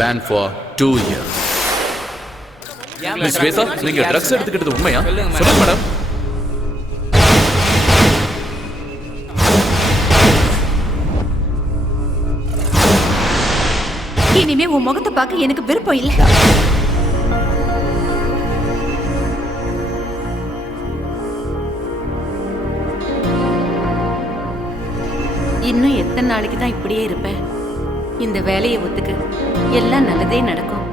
Banned for 2 years. Miss Vesa, நீங்க drugs எடுத்துக்கிட்டது உண்மையா? சொல்லுங்க மேடம். இனிமே உன் முகத்தை பார்க்க எனக்கு விருப்பம் இல்ல. இன்னும் எத்தனை நாளைக்கு தான் இப்படியே இருப்பேன்? இந்த வேலையை ஒத்துக்கு, எல்லாம் நல்லதே நடக்கும்.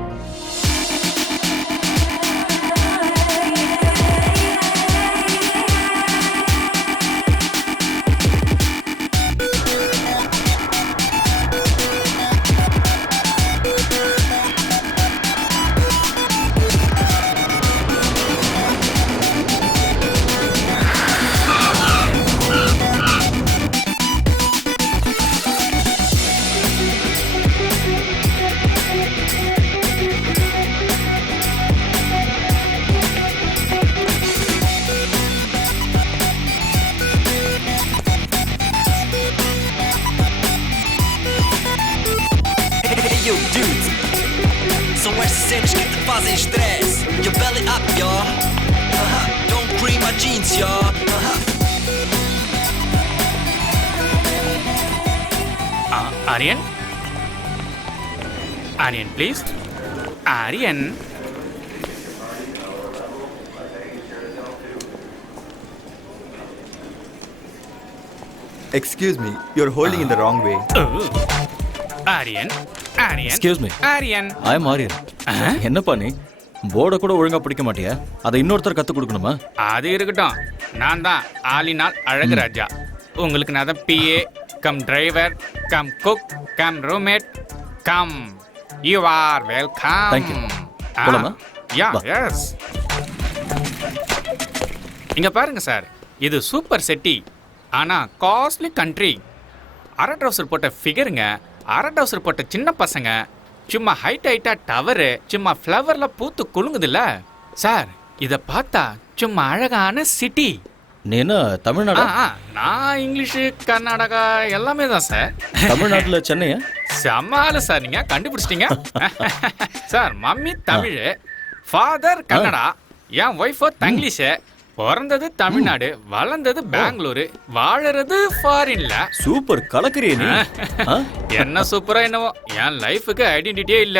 Yo, dudes, so where's the cinch? Get the fuzz and stress. Your belly up, y'all. Don't cream my jeans, y'all. Aryan? Aryan, please. Aryan. Excuse me, you're holding in the wrong way. Aryan. Aryan. Excuse me. Aryan. I am Aryan. என்னப்பா நீ போர்டை கூட ஒழுங்கா பிடிக்க மாட்டியா? அதை இன்னொருத்தர் கத்து கொடுக்கணுமா? அது இருக்கட்டும். நான் தான் ஆலினால் அழகு ராஜா. உங்களுக்கு நான் தான் PA cum driver come cook come roommate come. You are welcome. Thank you. போலாமா? யா எஸ். இங்க பாருங்க சார், இது சூப்பர் சிட்டி. ஆனா காஸ்ட்லி கண்ட்ரி. அரை ட்ரவுசர் போட்ட ஃபிகருங்க, அரை ட்ரவுசர் போட்ட சின்ன பசங்க, சும்மா ஹைட்டா டவரு, சும்மா ஃப்ளவர்ல பூத்து குலுங்குதுல்ல சார். இத பார்த்தா சும்மா அழகான சிட்டி. நீ என்ன தமிழ்நாடா? நான் இங்கிலீஷு கர்நாடகா எல்லாமே தான் சார். தமிழ்நாட்டுல சென்னையா? செம்மால சார், நீங்க கண்டுபிடிச்சிட்டீங்க sir. Mummy Tamil, father Kannada, என் ஒய்ஃபோ தங்கிலீஷு. பிறந்தது தமிழ்நாடு, வளர்ந்தது பெங்களூரு, வாழறது ஃபாரின்ல. சூப்பர், கலக்குறியே நீ. என்ன சூப்பரா என்னவோ, என் லைஃபுக்கு ஐடென்டிட்டியே இல்ல.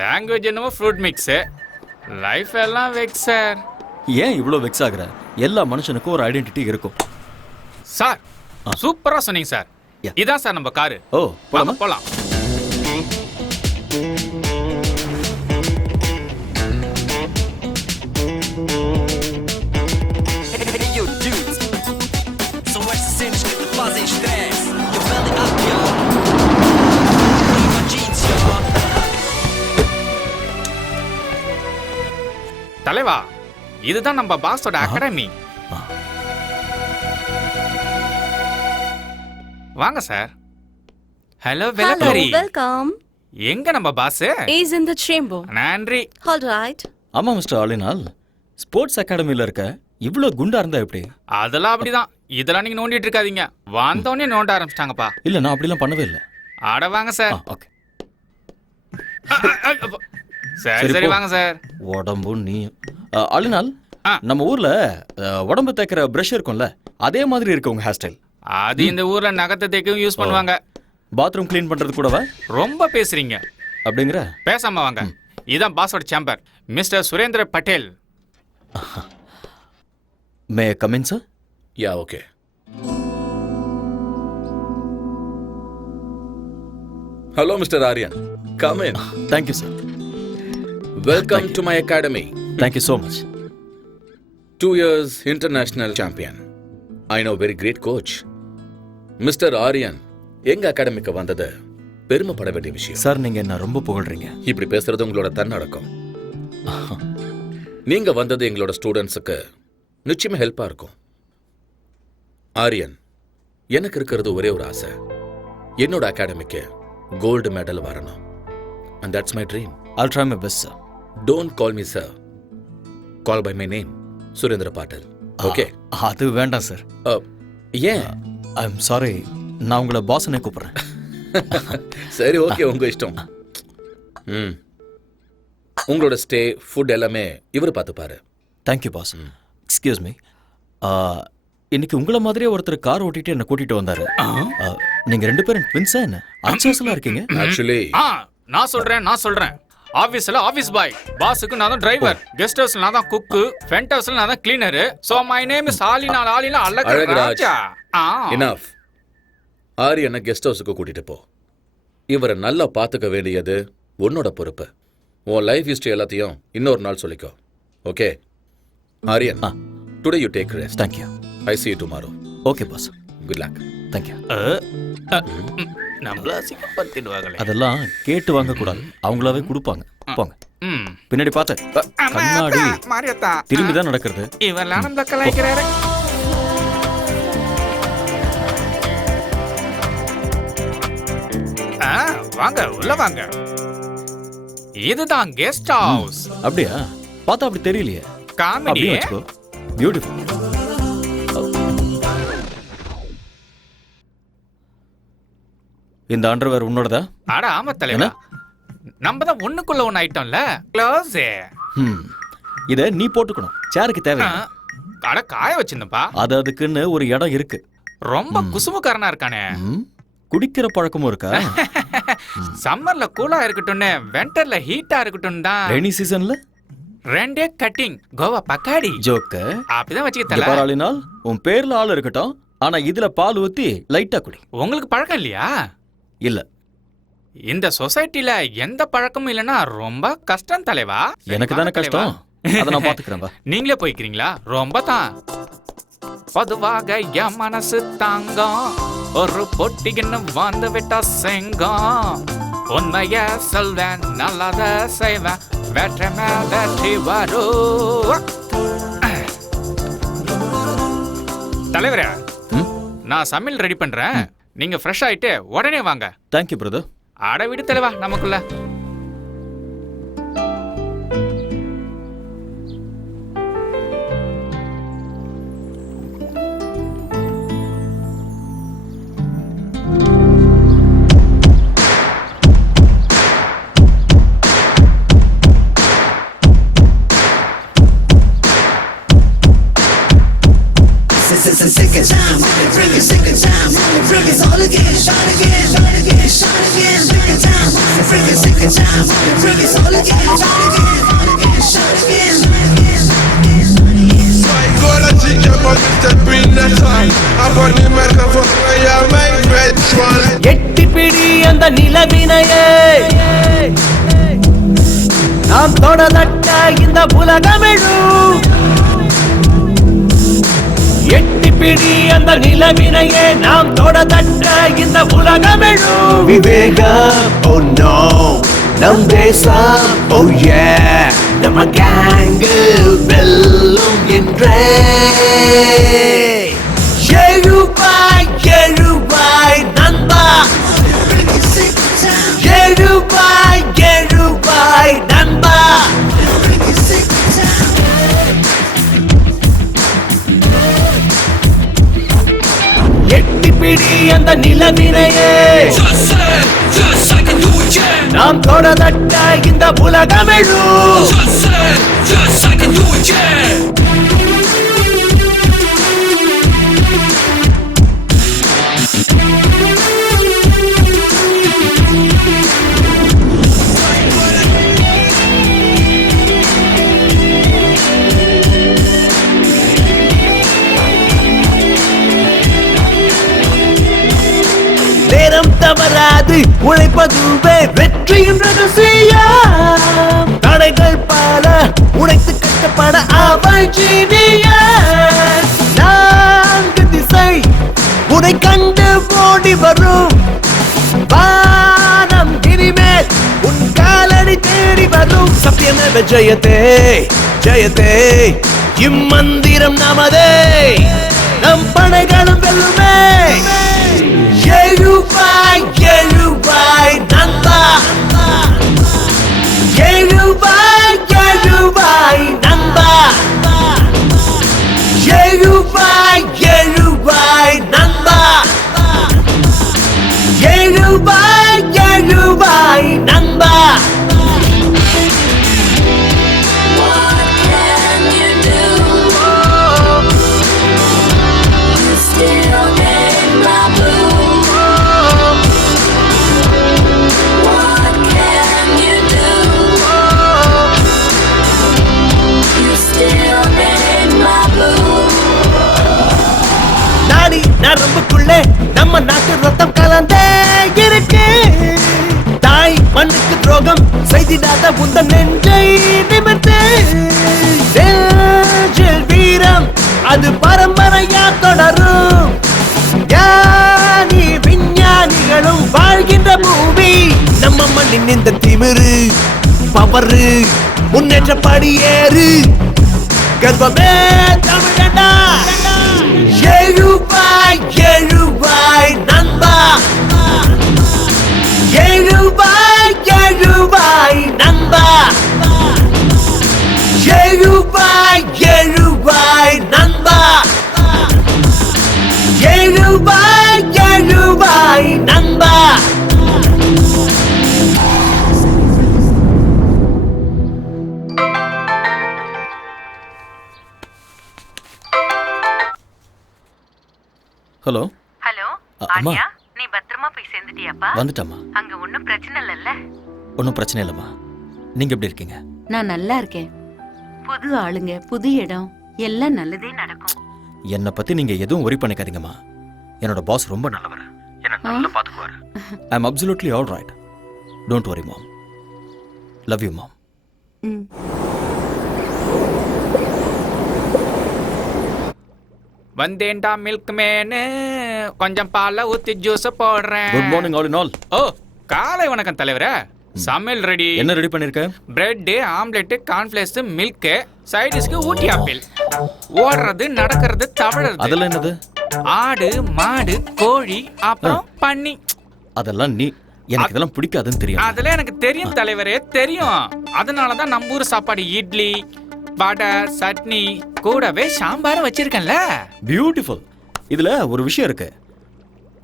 லாங்குவேஜ் என்னவோ ஃப்ரூட் மிக்ஸ், லைஃப் எல்லாம் வெக்ஸ் சார். ஏன் இவ்வளோ வெக்ஸ் ஆகுற? எல்லா மனுஷனுக்கும் ஒரு ஐடென்டிட்டி இருக்கும் சார். சூப்பரா சொன்னீங்க சார். இதான் சார் நம்ம காரு. ஓ, போலாமா? போலாம். Yo, dudes, so where's the cinch? Get the fuzz and stress. Your belly up, y'all. Cream my jeans, y'all. தலைவா, இதுதான் நம்ம பாஸோட அகாடமி. வாங்க சார். ஹலோ வெலகரி. Welcome. எங்க நம்ம boss? Is in the chamber. நன்றி. All right. ஆமா மிஸ்டர் ஆலினால், ஸ்போர்ட்ஸ் அகாடமில இருக்க இவ்வளோ குண்டா இருந்தா எப்படி? அதெல்லாம் அப்படிதான். இதெல்லாம் நீங்க நோண்டிட்டு இருக்காதீங்க. வந்தோடனே நோண்ட ஆரம்பிச்சிட்டாங்கப்பா. இல்ல, நான் அப்படிலாம் பண்ணவே இல்லை. ஆட வாங்க சார். ஓகே, சரி சரி வாங்க சார். உடம்பு நீ ஆலினால், நம்ம ஊர்ல உடம்பு தேய்க்கிற பிரஷ் இருக்கும்ல, அதே மாதிரி இருக்கு உங்க ஹேர் ஸ்டைல். அது இந்த ஊர்ல நகத்தை தேய்க்கவும் யூஸ் பண்ணுவாங்க. பாத்ரூம் க்ளீன் பண்றது கூடவா? ரொம்ப பேசுறீங்க. அப்படிங்கிற? பேசாம வாங்க. இதான் பாஸோட chamber, mister Surendra Patel. May come in sir? Yeah, okay. Hello mister Aryan, come in. Thank you sir. Welcome to my academy. Thank you so much. 2 years international champion. I know very great coach. மிஸ்டர் ஆரியன் எங்க அகாடமிக்கு வந்தது பெருமைப்பட வேண்டிய விஷயம். சார், நீங்க என்ன ரொம்ப புகழ்றீங்க. இப்படி பேசுறது உங்களோட தன்னடக்கம். நீங்க வந்தது எங்களோட ஸ்டூடெண்ட்ஸுக்கு நிச்சயமா ஹெல்ப்பா இருக்கும். ஆரியன், எனக்கு இருக்கிறது ஒரே ஒரு ஆசை, என்னோட அகாடமிக்கு கோல்டு மெடல் வரணும். And that's my dream. I'll try my best, sir. Don't call me sir. Call by my name, Surendra bottle. Okay? அது வேண்டாம் சார். ஏன்? ஐம் சாரி, நான் உங்களை பாஸ்னே கூப்பிடுறேன். சரி, ஓகே, உங்க இஷ்டம். உங்களோட ஸ்டே, ஃபுட் எல்லாமே இவர் பார்த்துப்பாரு. Thank you boss. எக்ஸ்கியூஸ் மீ, இன்னைக்கு உங்களை மாதிரியே ஒருத்தர் கார் ஓட்டிட்டு என்ன கூட்டிட்டு வந்தாரு. நீங்க 2 பேரும் ட்வின்ஸா என்ன? அன்சாஸ்ல இருக்கீங்க. ஆக்சுவலி நான் சொல்றேன். ஆபீஸ்ல ஆபீஸ் பாய், பாஸுக்கு நான் தான் டிரைவர், கெஸ்ட் ஹவுஸ்ல நான் தான் குக்கு, ஃப்ரண்ட் ஹவுஸ்ல நான் தான் cleaner. So my name is Alina Azhagaraj. Enough. ஆரியனை கெஸ்ட் ஹவுஸுக்கு கூட்டிட்டு போ. இவரை நல்லா பார்த்துக்க வேண்டியது உன்னோட பொறுப்பு. உன் லைஃப் ஹிஸ்டரி எல்லாத்தையும் இன்னொரு நாள் சொல்லிக்கோ. Okay? Aryan, today you take rest. Thank you. I see you tomorrow. Okay boss. Good luck. Thank you. நம்மள சிக்கப்படுத்திடுவாங்களே. அதெல்லாம் கேட்டு வாங்க கூடாது, அவங்களாவே கொடுப்பாங்க. போங்க. பின்னாடி பார்த்து கண்ணாடி மாரியத்தா திரும்பி தான் நடக்கிறது. இவெல்லாம் நம்மள கலாய்க்கிறாரு. வாங்க, உள்ள வாங்க. இதுதான் கெஸ்ட் ஹவுஸ். அப்படியா? பார்த்தா அப்படி தெரியலையே. காமெடி. அப்படியே வச்சுக்கோ. பியூட்டிஃபுல். இந்த அண்டர்வேர் உன்னோடதா? அட ஆமா தலைவா, நம்ம தான் ஒண்ணுக்குள்ள ஒண்ணு ஐட்டம்ல. க்ளோஸ். இத நீ போட்டுக்கணும், சேருக்கு தேவை. அட காய வச்சிருந்தப்பா. அதுக்குன்னு ஒரு இடம் இருக்கு. ரொம்ப குசுமுக்காரனா இருக்கானே. குடிக்கிற பழக்கமும் இருக்கா? சம்மர்ல கூலா இருக்கட்டும்னு, விண்டர்ல ஹீட்டா இருக்கட்டும் தான். ரெய்னி சீசன்ல 2 கட்டிங் கோவா பக்காடி ஜோக்க அப்படிதான் வச்சுக்கிட்டல. பாராளினால் உன் பேர்ல ஆள் இருக்கட்டும், ஆனா இதுல பால் ஊத்தி லைட்டா குடி. உங்களுக்கு பழக்கம் இல்லையா? இல்ல, இந்த சொசைட்டில எந்த பழக்கமும் இல்லனா ரொம்ப கஷ்டம் தலைவா. எனக்கு தானே கஷ்டம், அத நான் பாத்துக்கறேன். நீங்களே போய்க்கிறீங்களா? ரொம்ப தான். பொதுவாக என் மனசு தாங்கம், ஒரு பொட்டின்னு வந்து விட்டா செங்கம். உண்மைய சொல்வேன், நல்லத செய்வேன், வெற்றி மேல் வெற்றி வரும். தலைவரே, நான் சமையல் ரெடி பண்றேன், நீங்க ஃப்ரெஷ் ஆயிட்டு உடனே வாங்க. Thank you brother. அட விடு தலைவா, நமக்குள்ள Second time, bring it second time, bring it all again, shot again, shot again, shot again, second time, bring it second time, bring it all again, shot again, shot again, எட்டி பிடி அந்த நிலவினையே, நாம் தொடலட்ட இந்த உலகமெழும். எட்டி பிடி அந்த நிலவினையே, நாம் தொடதட்ட இந்த உலகமெழும். விவேகம், oh no, நம் தேசம், oh yeah, நம்ம கேங்கு வெல்லும் என்றே. எழுவாய் எழுவாய் நண்பா, எழுவாய் எழுவாய் நண்பா. எட்டி பிடி அந்த நிலவினையே, நாம் தொடதட்ட இந்த உலகமெழும். நேரம் தவறாது, உழைப்பதுவே வெற்றியின் ரகசியம். தடைகள் பல உடைத்து கட்டப்பட அவள் ஜீனியஸ். 4 திசை உனை கண்டு ஓடி வரும். வானம் இனிமேல் உன் காலடி வழி தேடி வரும் சத்தியமேவ ஜெயதே ஜெயதே இம்மந்திரம் நமதே நம் படைகளும் வெல்லுமே எழுவாய் எழுவாய் நண்பா எழுவாய் எழுவாய் நண்பா எழுவாய் எழுவாய் நண்பா எழுவாய் எழுவாய் நண்பா நாடி நரம்புக்குள்ளே நம்ம நாட்டு ரத்தம் கலந்தே இருக்கு தாய் மண்ணுக்கு துரோகம் செய்திடாத உந்த நெஞ்சை நிமிர்த்து நெஞ்சில் வீரம் அது பரம்பரையா தொடரும் ஞானி விஞ்ஞானிகளும் வாழ்கின்ற பூமி நம்ம மண்ணின் இந்த திமிரு பவரு முன்னேற்ற படியேறு கர்வமே தமிழனா எழுவாய் எழுவாய் நண்பா எழுவாய் எழுவாய் நண்பா எழுவாய் எழுவாய் நண்பா எழுவாய் எழுவாய் நண்பா ஹலோ ஹலோ அம்மா. ஆர்யா நீ பத்திரமா போய் சேர்ந்துட்டியாப்பா வந்துட்டம்மா. அங்க ஒண்ணும் பிரச்சனை இல்லல்ல? ஒன்றும் பிரச்சனை இல்லைம்மா. நீங்க எப்படி இருக்கீங்க? நான் நல்லா இருக்கேன். புது ஆளுங்க, புது இடம், எல்லாம் நல்லதே நடக்கும். என்னை பத்தி நீங்க எதுவும் worry பண்ணிக்காதீங்கம்மா. என்னோட பாஸ் ரொம்ப நல்லவர். என்ன நல்லா பாத்துக்குவாரு. I am absolutely all right. Don't worry mom. Love you மாம். ம். வந்தேன்டா மில்க் மேனு, கொஞ்சம் பாலை ஊத்தி ஜூஸ் போடுறேன். Good morning all in all. ஓ, காலை வணக்கம் தலைவரே. சமையல் ரெடி. என்ன ரெடி பண்ணிருக்க? பிரெட், ஆம்லெட், கார்ன்ஃபிளேக்ஸ், மில்க், சைடிஷ்க்கு ஊட்டி ஆப்பிள். ஓடுறது, நடக்கிறது, தவழறது. அதெல்லாம் என்னது? ஆடு, மாடு, கோழி, அப்புறம் பன்னி. அதெல்லாம் நீ எனக்கு இதெல்லாம் பிடிக்காதுன்னு தெரியும். அதெல்லாம் எனக்கு தெரியும் தலைவரே, தெரியும். அதனாலதான் நம்ம ஊர் சாப்பாடு இட்லி, வடை, சட்னி, கூடவே சாம்பாரும் வச்சிருக்கேன்ல. பியூட்டிஃபுல். இதுல ஒரு விஷயம் இருக்கு.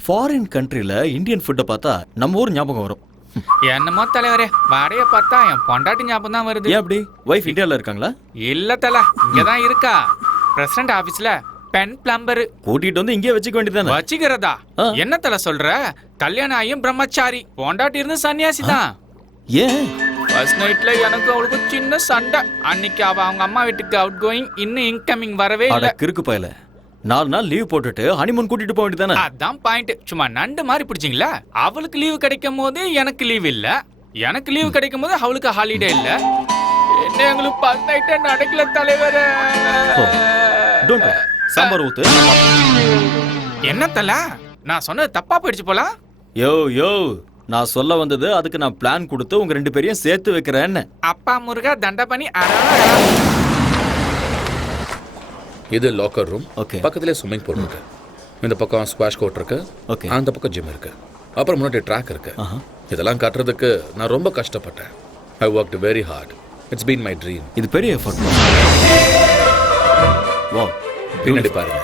ஃபாரின் கண்ட்ரில இந்தியன் ஃபுட்டை பார்த்தா நம்ம ஊர் ஞாபகம் வரும். என்னமோ தலைவரே, வடைய பார்த்தா என் பொண்டாட்டி ஞாபகம் தான் வருது. ஏன் அப்படி? வைஃப் இந்தியால இருக்காங்களா? இல்ல தல, இங்கதான் இருக்கா. பிரசிடண்ட் ஆபீஸ்ல பென் பிளம்பர். கூட்டிட்டு வந்து இங்கே வச்சுக்க வேண்டியதானே? வச்சுக்கிறதா? என்ன தல சொல்ற? கல்யாணம் ஆகியும் பிரம்மச்சாரி, பொண்டாட்டி இருந்து சன்னியாசி தான். ஏன்? ஃபர்ஸ்ட் நைட்ல எனக்கு அவளுக்கு சின்ன சண்டை. அன்னைக்கு அவ அவங்க அம்மா வீட்டுக்கு அவுட் கோயிங், இன்னும் இன்கமிங் வரவே இல்ல. கிறுக்கு பயல. 4 நாள் லீவ் போட்டுட்டு ஹனிமூன் கூட்டிட்டு போக வேண்டியதானே? அதான் பாயிண்ட். சும்மா நண்டு மாதிரி பிடிச்சிங்களா? அவளுக்கு லீவு கிடைக்கும் போது எனக்கு லீவ் இல்ல, எனக்கு லீவு கிடைக்கும் போது அவளுக்கு ஹாலிடே இல்ல. என்ன எங்களுக்கு ஃபர்ஸ்ட் நைட்டே நடக்கல தலைவரே. Don't worry. சாம்பார் ஊத்து. என்ன தல, நான் சொன்னது தப்பா போயிடுச்சு போல. யோ யோ, நான் சொல்ல வந்தது அதுக்கு நான் பிளான் கொடுத்து உங்க 2 பேரையும் சேர்த்து வைக்கிறேன்னு. அப்பா முருகா தண்டபனி. இது லாக்கர் ரூம். Okay. பக்கத்துலேயே ஸ்விம்மிங் பூல் இருக்கு. இந்த பக்கம் ஸ்குவாஷ் கோர்ட் இருக்கு. Okay. அந்த பக்கம் ஜிம் இருக்கு. அப்புறம் முன்னாடி ட்ராக் இருக்கு. இதெல்லாம் கட்டுறதுக்கு நான் ரொம்ப கஷ்டப்பட்டேன். ஐ worked very hard. It's been my dream. இது பெரிய எஃபர்ட். வாவ், பின்னாடி பாருங்க.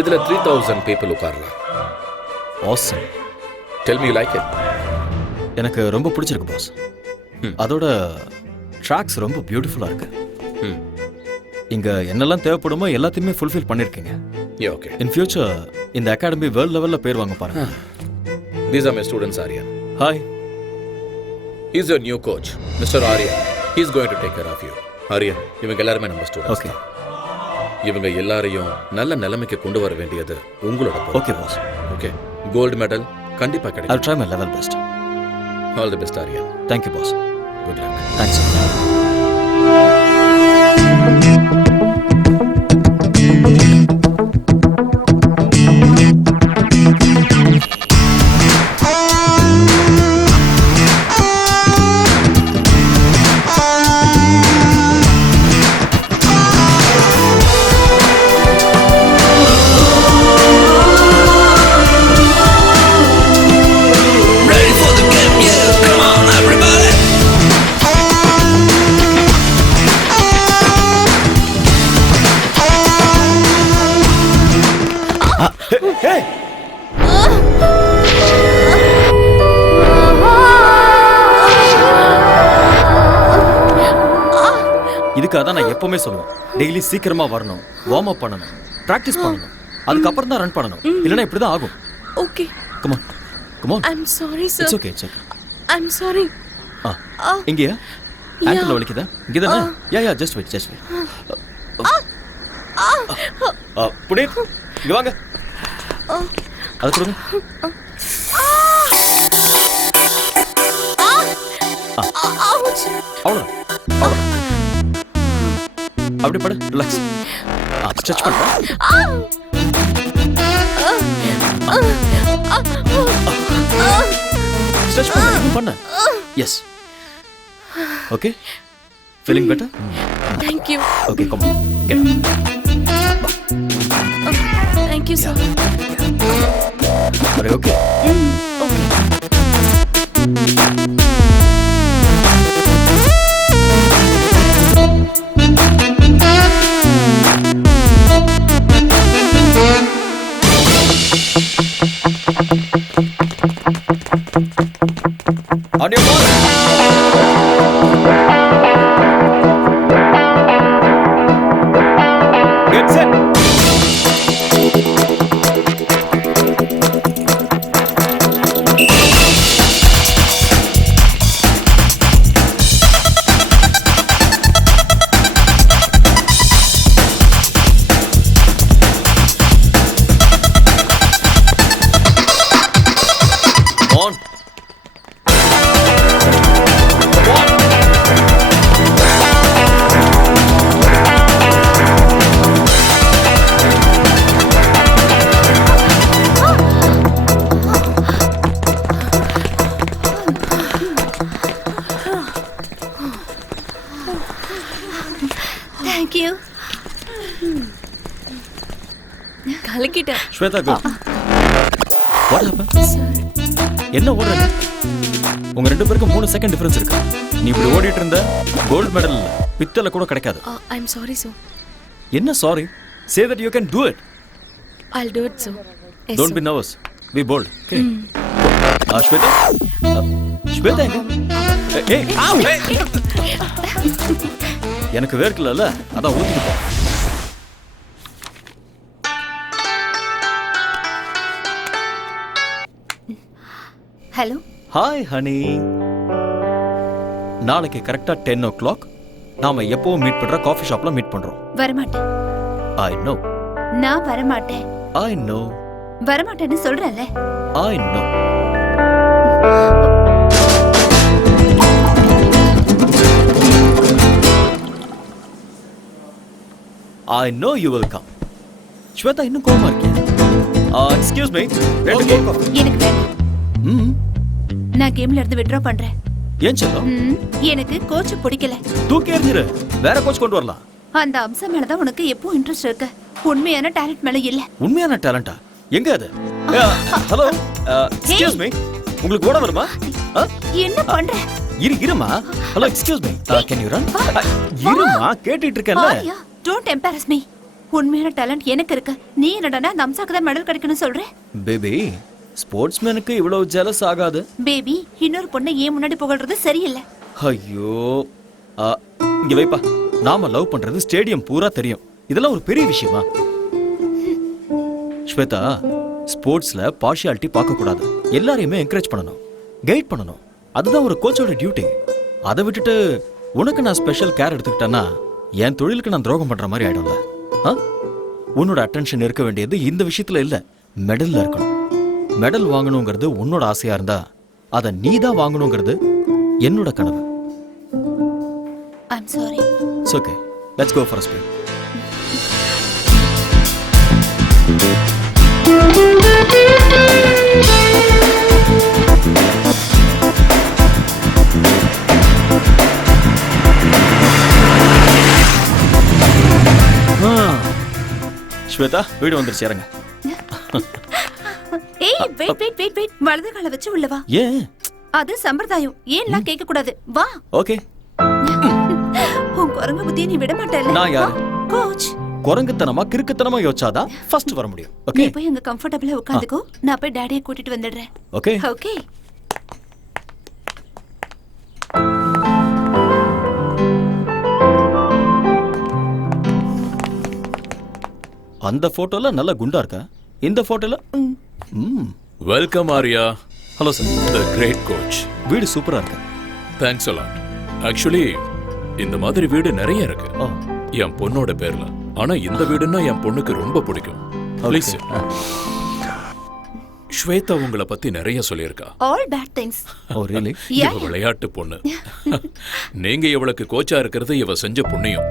இதுல 3000 பீப்புள் உட்காரலாம். Awesome. Tell me you like it? எனக்கு ரொம்ப பிடிச்சிருக்கு பாஸ். அதோட ட்ராக்ஸ் ரொம்ப பியூட்டிஃபுல்லா இருக்கு. இங்க என்னெல்லாம் தேவைப்படுமோ எல்லாத்தையுமே ஃபுல்ஃபில் பண்ணிருக்கீங்க. Yeah, okay. இன் ஃபியூச்சர் இந்த அகாடமி வேர்ல்ட் லெவல்ல பேர் வாங்க பாருங்க. These are my students, Aryan. Hi. He's your new coach, Mr. Aryan. He's going to take care of you. Aryan, இவங்க எல்லாருமே நம்ம ஸ்டூடண்ட்ஸ். ஓகே. இவங்க எல்லாரையும் நல்ல நிலைமைக்கு கொண்டு வர வேண்டியது உங்களோட பொறுப்பு. Okay boss. Okay. Gold medal கண்டிப்பா I'll கிடைக்கும். try my level best. All the best, Aryan. Thank you boss. Good luck. Thanks. உனக்கு அதான் நான் எப்பவுமே சொல்லுவேன், டெய்லி சீக்கிரமா வரணும், வார்ம் அப் பண்ணணும், பிராக்டிஸ் பண்ணணும், அதுக்கப்புறம் தான் ரன் பண்ணணும், இல்லைன்னா இப்படிதான் ஆகும். Okay. Come on, come on. I'm sorry, sir. It's okay, it's okay. I'm sorry. இங்கயா? ஆங்கிள் வலிக்குதா? இங்கதானே? யா just wait. புனீத், இங்க வாங்க. அது கொடுங்க. Ouch. அவ்வளோதான். அப்படி படு, ரிலாக்ஸ். ஸ்ட்ரெச் பண்ணு. ஸ்ட்ரெச் பண்ணு. Yes. Okay. Feeling better? Thank you. Okay, come on. Get up. Thank you, sir. Are you okay? Okay. On your ball. Get set. On. Thank you. கலக்கிட்டேன். Shweta, go. What happened? என்ன ஓடுற நீ? உங்க ரெண்டு பேருக்கும் 3 second difference இருக்கு. நீ இப்படி ஓடிட்டு இருந்த கோல்ட் மெடல் பித்தளை கூட கிடைக்காது. I'm sorry, sir. என்ன sorry? Say that you can do it. I'll do it, sir. Yes, Don't sir. be nervous. Be bold. Okay. Shweta? Shweta எங்க? Hey, hey. எனக்கு வேர்க்கலல்ல, அதான் ஊத்திட்டு போ. ஹலோ. Hi honey. நாளைக்கு கரெக்டா 10 o'clock நாம எப்பவும் மீட் பண்ற காஃபி ஷாப்ல மீட் பண்றோம். வரமாட்டேன். I know. நான் வரமாட்டேன். I know. வரமாட்டேன்னு சொல்றேன்ல. I know. I know you will come. Shweta இன்னும் கோவமா இருக்கியா? Excuse me. ரெண்டு கோல்ட் காஃபி. எனக்கு வேண்டாம். நான் கேம்ல இருந்து வித்ட்ரா பண்றேன். ஏன் செல்லம்? எனக்கு கோச் பிடிக்கல. தூக்கி எறிஞ்சிரு. வேற கோச் கொண்டு வரலாம். அந்த அம்சம் மேல தான் உனக்கு எப்போ இன்ட்ரெஸ்ட் இருக்கு. உண்மையான டாலன்ட் மேல இல்ல. உண்மையான டாலண்டா? எங்க அது? ஹலோ. Excuse me. உங்களுக்கு ஓட வருமா? என்ன பண்ற? இருமா. Hello, excuse me. Can you run? இருமா, கேட்டிட்டு இருக்கேன்ல. Don't embarrass me. உண்மையான டாலன்ட் எனக்கு இருக்கு. நீ என்னடா அந்த அம்சாக்கு தான் மெடல் கிடைக்கணும் சொல்ற? பேபி, ஸ்போர்ட்ஸ்மேனுக்கு இவ்வளவு ஜெலஸ் ஆகாது. பேபி, இன்னொரு பொண்ணை ஏன் முன்னாடி புகழ்றது சரியில்லை. ஐயோ, இங்க வைப்பா. நாம லவ் பண்றது ஸ்டேடியம் பூரா தெரியும். இதெல்லாம் ஒரு பெரிய விஷயமா? ஸ்வேதா, ஸ்போர்ட்ஸ்ல பார்ஷியாலிட்டி பார்க்க கூடாது. எல்லாரையுமே என்கரேஜ் பண்ணணும், கைட் பண்ணணும். அதுதான் ஒரு கோச்சோட டியூட்டி. அதை விட்டுட்டு உனக்கு நான் ஸ்பெஷல் கேர் எடுத்துக்கிட்டேன்னா என் தொழிலுக்கு நான் துரோகம் பண்ற மாதிரி ஆயிடும்ல. உன்னோட அட்டென்ஷன் இருக்க வேண்டியது இந்த விஷயத்துல இல்ல, மெடல்ல இருக்கணும். மெடல் வாங்கணுங்கிறது உன்னோட ஆசையா இருந்தா அதை நீ தான் வாங்கணுங்கிறது என்னோட கனவு. I'm sorry. It's okay. Let's go for a spin. Shweta, வீடு வந்துருச்சு, இறங்க. ஏய், வெயிட். வலது காலை வச்சு உள்ள வா. ஏன்? அது சம்பிரதாயம். ஏன்லாம் கேட்க கூடாது. வா. ஓகே. உன் குரங்கு புத்தியை நீ விட மாட்டேல. நான் யாரு? கோச். குரங்குத்தனமா கிறுக்குத்தனமா யோசிச்சாதான் ஃபர்ஸ்ட் வர முடியும். நீ ஓகே. போய் அங்க கம்ஃபர்ட்டபிளா உட்கார்ந்துக்கோ. நான் போய் டாடியை கூட்டிட்டு வந்துடுறேன். ஓகே. ஓகே. அந்த போட்டோல நல்ல குண்டா இருக்கா, இந்த போட்டோல welcome Arya. Hello sir. The great coach. வீடு சூப்பரா இருக்கு. Thanks a lot. ஆக்சுவலி இந்த மாதிரி வீடு நிறைய இருக்கு ஓ, என் பொண்ணோட பேர்ல. ஆனா இந்த வீடுன்னா என் பொண்ணுக்கு ரொம்ப பிடிக்கும். ப்ளீஸ். ஸ்வேதா உங்களை பத்தி நிறைய சொல்லியிருக்கா. All bad things. ஓ ரியலி? இவ விளையாட்டு பொண்ணு. நீங்க இவளுக்கு கோச்சா இருக்கிறது இவ செஞ்ச புண்ணியம்.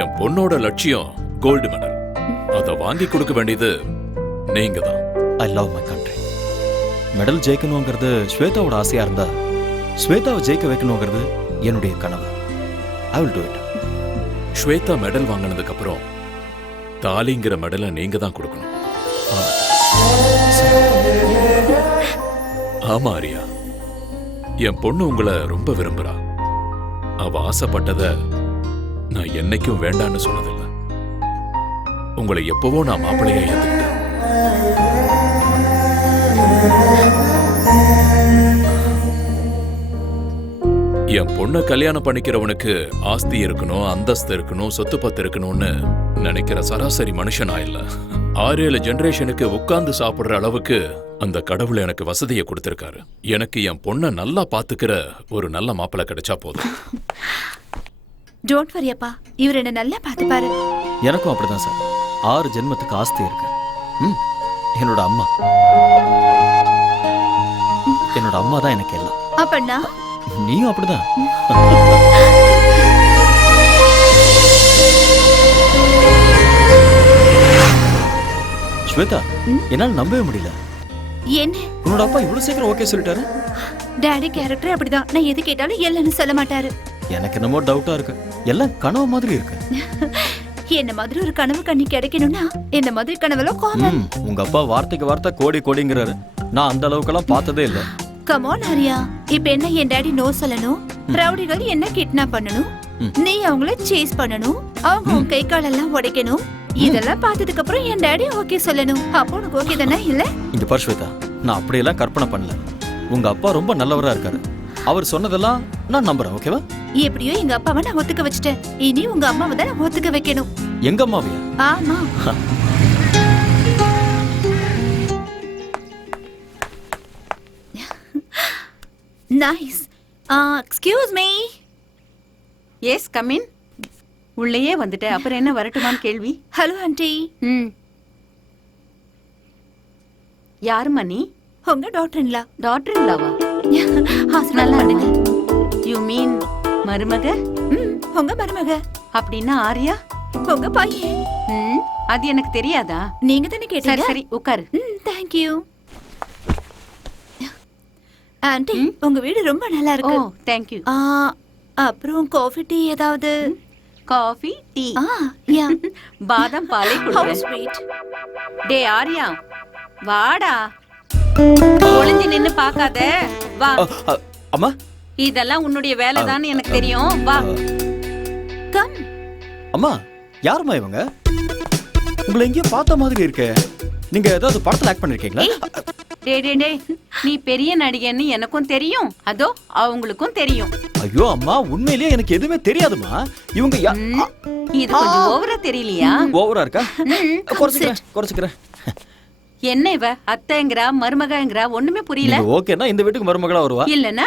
என் பொண்ணோட லட்சியம் கோல்டு மெடல். அத வாங்கி கொடுக்க வேண்டியது நீங்க தான். I love my country. Medal ஜெயிக்கணுங்கிறது ஸ்வேதாவோட ஆசையா இருந்தா, ஸ்வேதாவை ஜெயிக்க வைக்கணுங்கிறது என்னுடைய கனவு. I will do it. ஸ்வேதா மெடல் வாங்கினதுக்கு அப்புறம் தாலிங்கிற மெடலை நீங்க தான் கொடுக்கணும். ஆமா ஆரியா, என் பொண்ணு உங்களை ரொம்ப விரும்புறா. அவ ஆசைப்பட்டத நான் என்னைக்கும் வேண்டான்னு சொன்னதில்லை. உங்களை எப்பவோ நான் மாப்பிள்ளையா ஏத்துக்கிட்டேன். என் பொண்ணை கல்யாணம் பண்ணிக்கிறவனுக்கு ஆஸ்தி இருக்கணும், அந்தஸ்து இருக்கணும், சொத்து பத்து இருக்கணும்னு நினைக்கிற சராசரி மனுஷனா இல்ல. 6-7 ஜெனரேஷனுக்கு உட்கார்ந்து சாப்பிடுற அளவுக்கு அந்த கடவுள் எனக்கு வசதியை கொடுத்திருக்காரு. எனக்கு என் பொண்ணை நல்லா பாத்துக்கிற ஒரு நல்ல மாப்பிள்ளை கிடைச்சா போதும். டோன்ட் வரி அப்பா, இவர் என்ன நல்லா பார்த்துப்பாரு. எனக்கும் அப்படிதான் சார். 6 ஜென்மத்துக்கு ஆஸ்தி இருக்கு. என்னோட அம்மா, என்னோட அம்மா தான் எனக்கு எல்லாம். அப்பண்ணா நீயும் அப்படிதான். ஸ்வேதா, என்னால நம்பவே முடியல. என்ன உன்னோட அப்பா இவ்வளவு சீக்கிரம் ஓகே சொல்லிட்டாரு? டாடி கேரக்டர் அப்படிதான். நான் எது கேட்டாலும் இல்லைன்னு சொல்ல மாட்டாரு. எனக்கு என்னமோ டவுட்டா இருக்கு. எல்லாம் கனவு மாதிரி இருக்கு. என்ன மாதிரி ஒரு கனவு கண்ணி கிடைக்கணும்னா இந்த மாதிரி கனவெல்லாம் காமன். உங்க அப்பா வார்த்தைக்கு வார்த்தை கோடி கோடிங்கிறாரு. நான் அந்த அளவுக்கெல்லாம் பார்த்ததே இல்ல. கம் ஆன் ஆரியா, இப்ப என்ன என் டாடி நோ சொல்லணும், ரவுடிகள் என்ன கிட்னாப் பண்ணணும், நீ அவங்கள சேஸ் பண்ணணும், அவங்க உன் கை காலெல்லாம் உடைக்கணும். இதெல்லாம் பார்த்ததுக்கு அப்புறம் என் டாடி ஓகே சொல்லணும். அப்போ உனக்கு ஓகே தானே? இல்ல இங்க பாரு ஸ்வேதா, நான் அப்படியெல்லாம் கற்பனை பண்ணல. உங்க அப்பா ரொம்ப நல்லவரா இருக்காரு. அவர் சொன்னதெல்லாம் நான் நம்புறேன். ஓகேவா? எப்படியோ எங்க அப்பாவை நான் ஒத்துக்க வச்சுட்டேன். இனி உங்க அம்மாவை தான் நான் ஒத்துக்க வைக்கணும். எங்க அம்மாவையா? ஆமா. Nice. Excuse me. Yes come in. உள்ளேயே வந்துட்டேன், அப்புறம் என்ன வரட்டுமான்னு கேள்வி? Hello aunty. யாரும்மா நீ? உங்க டாக்டர்ங்களா? டாக்டருங்களாவா? நல்லா இருக்கு. யூ மீன் மருமக? உங்க மருமக. அப்படின்னா ஆரியா உங்க பையன். அது எனக்கு தெரியாதா? நீங்க தானே கேட்டீங்க. சரி உட்காரு. Thank you. ஆண்டி, உங்க வீடு ரொம்ப நல்லா இருக்கு. ஓ தேங்க் யூ. அப்புறம் காஃபி டீ ஏதாவது? Coffee tea? யா. பாதாம் பாலே How குடிக்கிறேன். sweet. டே ஆரியா வாடா. ஒளிஞ்சு நின்னு பார்க்காத, வா. அம்மா, இதெல்லாம் உன்னுடைய வேலைதான்னு எனக்கு தெரியும், வா. கம். அம்மா, யாரும்மா இவங்க? உங்களை எங்கேயோ பார்த்த மாதிரி இருக்கே. நீங்க ஏதாவது படத்துல ஆக்ட் பண்ணிருக்கீங்களா? டே டே டே, நீ பெரிய நடிகன்னு எனக்கும் தெரியும், அதோ அவங்களுக்கும் தெரியும். ஐயோ அம்மா, உண்மையிலேயே எனக்கு எதுவுமே தெரியாதுமா. இவங்க இது கொஞ்சம் ஓவரா தெரியலையா? ஓவரா இருக்கா? குறைச்சுக்கிறேன். என்ன இவ அத்தைங்கறா மருமகங்கறா ஒண்ணுமே புரியல. ஓகேனா இந்த வீட்டுக்கு மருமகளா வருவா, இல்லனா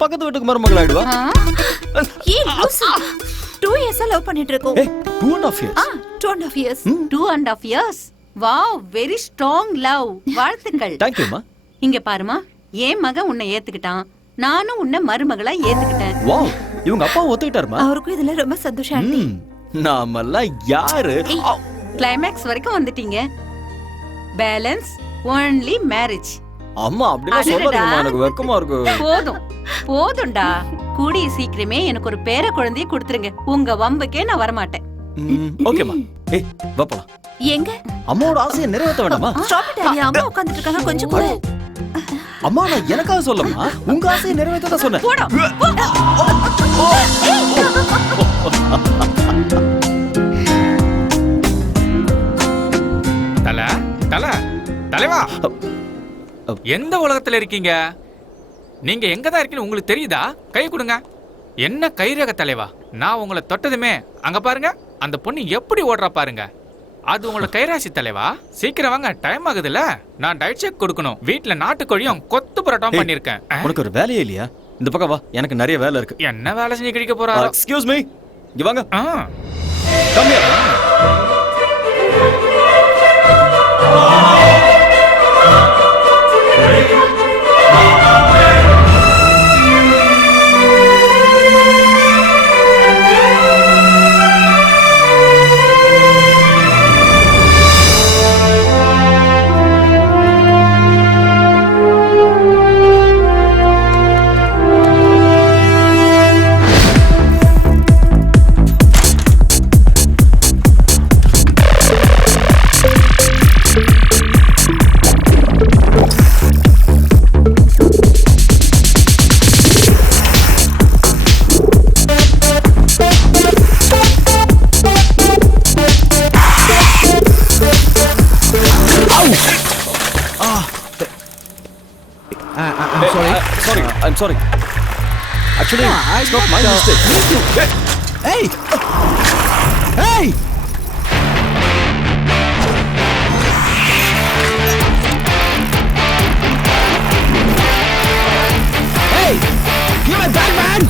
பக்கத்து வீட்டுக்கு மருமகளா ஆயிடுவா. ஏய் லூசு, 2 years லவ் பண்ணிட்டு இருக்கோம். 2.5 years. 2.5 years. 2.5 years. Wow, very strong love. வாழ்த்துக்கள். Thank you மா. இங்க பாருமா, என் மகன் உன்னை ஏத்துக்கிட்டான், நானும் உன்னை மருமகளா ஏத்துக்கிட்டேன். வாவ், இவங்க அப்பா ஒத்துக்கிட்டாருமா? அவருக்கும் இதுல ரொம்ப சந்தோஷம் ஆண்டி. நாமெல்லாம் யாரு? கிளைமாக்ஸ் வரைக்கும் வந்துட்டீங்க. Balance only marriage. அம்மா அப்படிலாம் சொல்லாதீங்கம்மா, எனக்கு வெக்கமா இருக்கு. போதும்டா. கூடிய சீக்கிரமே எனக்கு ஒரு பேர குழந்தையை கொடுத்துருங்க. உங்க வம்புக்கே நான் வர மாட்டேன். ஓகேமா. ஏய் வா போலாம். எங்க? அம்மாவோட ஆசையை நிறைவேற்ற வேண்டாமா? ஸ்டாப் இட் ஆரியா, அம்மா உட்கார்ந்துட்டு இருக்காங்க, கொஞ்சம் கூட. அம்மா நான் எனக்காக சொல்லமா, உங்க ஆசையை நிறைவேற்ற தான் சொன்னேன். போடா. தலைவா, எந்த உலகத்துல இருக்கீங்க? நீங்க எங்க தான் இருக்கீங்க உங்களுக்கு தெரியுதா? கை கொடுங்க. என்ன கைரக தலைவா, நான் உங்களை தொட்டதுமே அங்க பாருங்க, அந்த பொண்ணு எப்படி ஓடுறா பாருங்க. அது உங்களோட கைராசி தலைவா. சீக்கிரம் வாங்க, டைம் ஆகுதுல்ல. நான் டயட் செக் கொடுக்கணும். வீட்ல நாட்டுக்கோழியும் கொத்து பரோட்டாவும் பண்ணிருக்கேன். உனக்கு ஒரு வேலையே இல்லையா? இந்த பக்கம் வா, எனக்கு நிறைய வேலை இருக்கு. என்ன வேலை செஞ்சு கிடைக்க போறாரோ? எக்ஸ்கியூஸ் மீ, இங்க வாங்க. ஆ. Come here. I'm sorry. Actually, it's not my mistake. Hey! Hey! Hey! Give me back, man!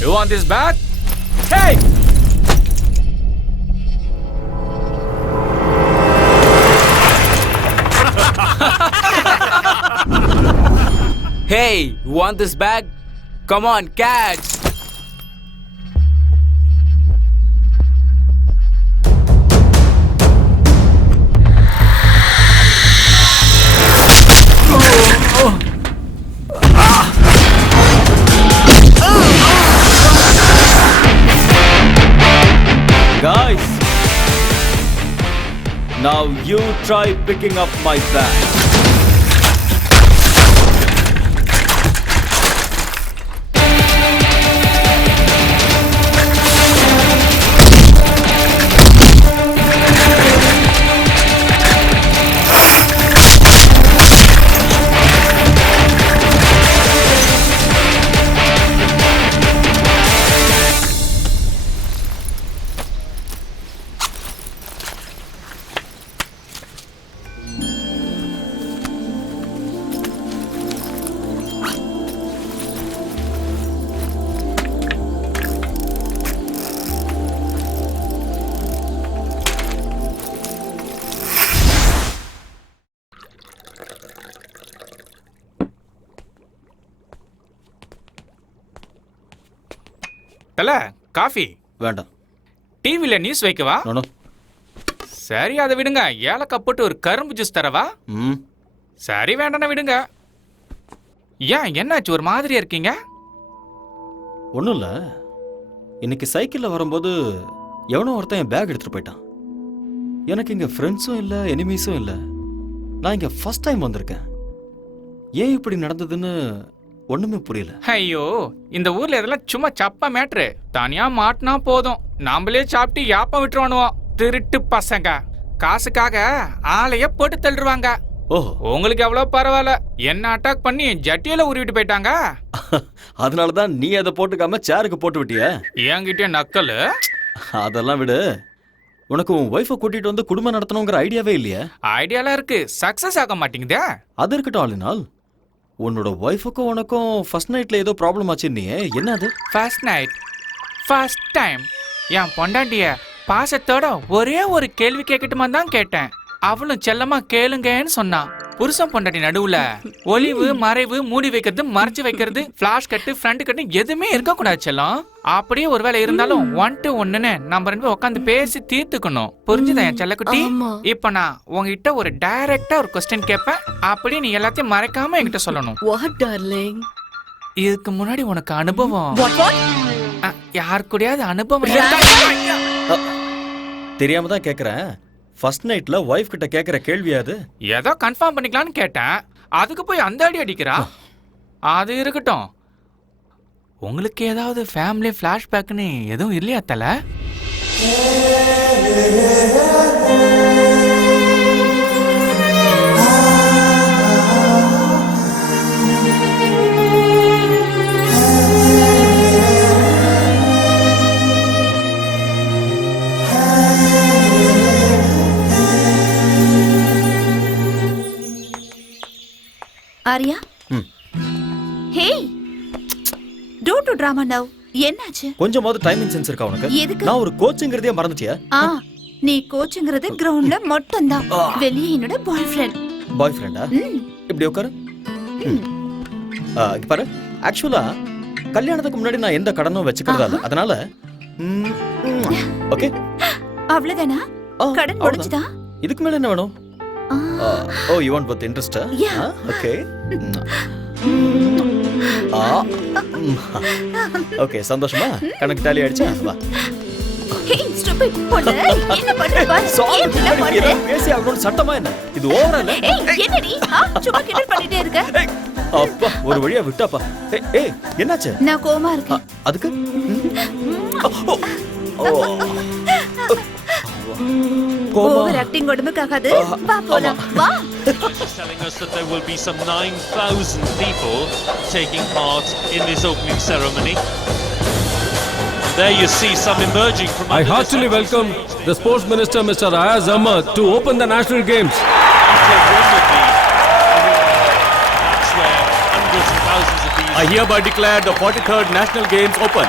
You want this bag? Hey! Hey, you want this bag? Come on, catch! Guys, now you try picking up my bag. தல, coffee வேண்டாம். டிவில news வைக்கவா? No. சரி, அதை விடுங்க. ஏலக்காய் போட்டு ஒரு கரும்பு ஜூஸ் தரவா? சரி, வேண்டாம் விடுங்க. ஏன், என்னாச்சு, ஒரு மாதிரியா இருக்கீங்க? ஒன்றும் இல்லை. இன்னைக்கு சைக்கிளில் வரும்போது எவனோ ஒருத்தன் என் பேக் எடுத்துகிட்டு போயிட்டான். எனக்கு இங்கே ஃப்ரெண்ட்ஸும் இல்லை, எனிமீஸும் இல்லை. நான் இங்கே ஃபர்ஸ்ட் டைம் வந்திருக்கேன். ஏன் இப்படி நடந்ததுன்னு ஒண்ணுமே புரியல. ஐயோ, இந்த ஊர்ல இதெல்லாம் சும்மா சப்ப மேட்ரு. தனியா மாட்டினா போதும், நாமளே சாப்பிட்டு யாப்பம் விட்டுருவானுவோம். திருட்டு பசங்க காசுக்காக ஆளைய போட்டு தள்ளுவாங்க. ஓஹோ. உங்களுக்கு எவ்வளவு பரவாயில்ல, என்ன அட்டாக் பண்ணி ஜட்டியில உருவிட்டு போயிட்டாங்க. அதனாலதான் நீ அதை போட்டுக்காம சேருக்கு போட்டு விட்டிய. என்கிட்ட நக்கல். அதெல்லாம் விடு. உனக்கு உன் ஒய்ஃபை கூட்டிட்டு வந்து குடும்பம் நடத்தணுங்கிற ஐடியாவே இல்லையா? ஐடியாலாம் இருக்கு, சக்சஸ் ஆக மாட்டேங்குதே. அது இருக்கட்டும் ஆளுநாள். உன்னோட ஒய்ஃபுக்கும் உனக்கும் ஃபர்ஸ்ட் நைட்ல ஏதோ ப்ராப்ளம் ஆச்சுன்னியே, என்ன அது? ஃபர்ஸ்ட் நைட், ஃபர்ஸ்ட் டைம் என் பொண்டாட்டிய பாசத்தோட ஒரே ஒரு கேள்வி கேட்கட்டுமா தான் கேட்டேன். அவளும் செல்லமா கேளுங்கன்னு சொன்னான். புருஷன் பொண்டாட்டி நடுவுல ஒளிவு மறைவு, மூடி வைக்கிறது மறைச்சு வைக்கிறது, பிளாஷ் கட்டு ஃப்ரண்ட் கட்டு எதுவுமே இருக்க கூடாது செல்லம். அப்படியே ஒருவேளை இருந்தாலும் 1 to 1ன்னு நம்ம ரெண்டு உட்காந்து பேசி தீர்த்துக்கணும். புரிஞ்சுதா என் செல்லக்குட்டி? இப்ப நான் உங்ககிட்ட ஒரு டைரக்டா ஒரு கொஸ்டின் கேட்பேன், அப்படியே நீ எல்லாத்தையும் மறைக்காம என்கிட்ட சொல்லணும். இதுக்கு முன்னாடி உனக்கு அனுபவம் யார் கூடயாவது அனுபவம் தெரியாம தான் கேக்குறேன். ஃபர்ஸ்ட் நைட்ல ஒய்ஃப் கிட்ட கேக்குற கேள்வி அது? ஏதோ கன்ஃபார்ம் பண்ணிக்கலாம்னு கேட்டேன், அதுக்கு போய் அந்த அடி அடிக்கிறா. அது இருக்கட்டும், உங்களுக்கு ஏதாவது ஃபேமிலி ஃபிளாஷ்பேக்னு எதுவும் இல்லையா தல? ஆரியா, ஹே, டோன்ட் டு டிராமா நவ். என்னாச்சு? கொஞ்சமாவது டைமிங் சென்ஸ் இருக்கா உனக்கு? எதுக்கு? நான் ஒரு கோச்சுங்கிறதே மறந்துட்டியா? நீ கோச்சுங்கிறது கிரவுண்ட்ல மட்டும் தான், வெளியே என்னோட பாய் ஃப்ரெண்ட். பாய் ஃப்ரெண்டா? இப்படி உட்காரு. இங்க பாரு, ஆக்சுவலா கல்யாணத்துக்கு முன்னாடி நான் எந்த கடனும் வச்சுக்கிறதா இல்ல, அதனால ஓகே அவ்வளவுதானா? கடன் முடிஞ்சுதா? இதுக்கு மேல என்ன வேணும்? Oh, you want both interest? Yeah. Okay. Okay, சந்தோஷமா? கணக்கு டாலி ஆயிடுச்சா? வா. Hey, stupid பொண்ணு, என்ன பண்ற பாரு? ஏன் பண்ற? பேசி அவனோட சட்டமா என்ன? இது ஓவரா இல்ல? ஏய், என்னடி? சும்மா கிண்டல் பண்ணிட்டே இருக்க? அப்பா, ஒரு வழியா விட்டாப்பா. ஏய், என்னாச்சு? நான் கோவமா இருக்கேன். அதுக்கு? ஓவர் ஆக்டிங் உடம்புக்காகாது. வா போலாம். வா. Telling us that there will be some 9,000 people taking part in this opening ceremony. There you see some emerging from. I heartily welcome the Sports Minister, Mr. Ayaz Ahmad, to open the National Games. That's where hundreds and thousands of these. I hereby declare the 43rd National Games open.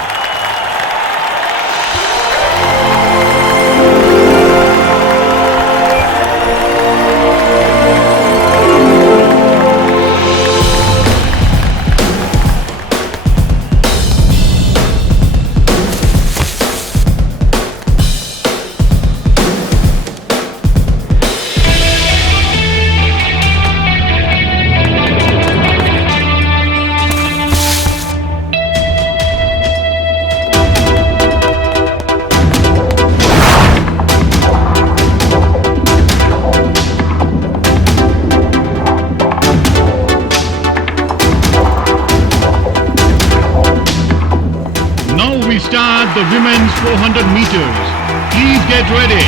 Start the women's 400 meters. Please get ready.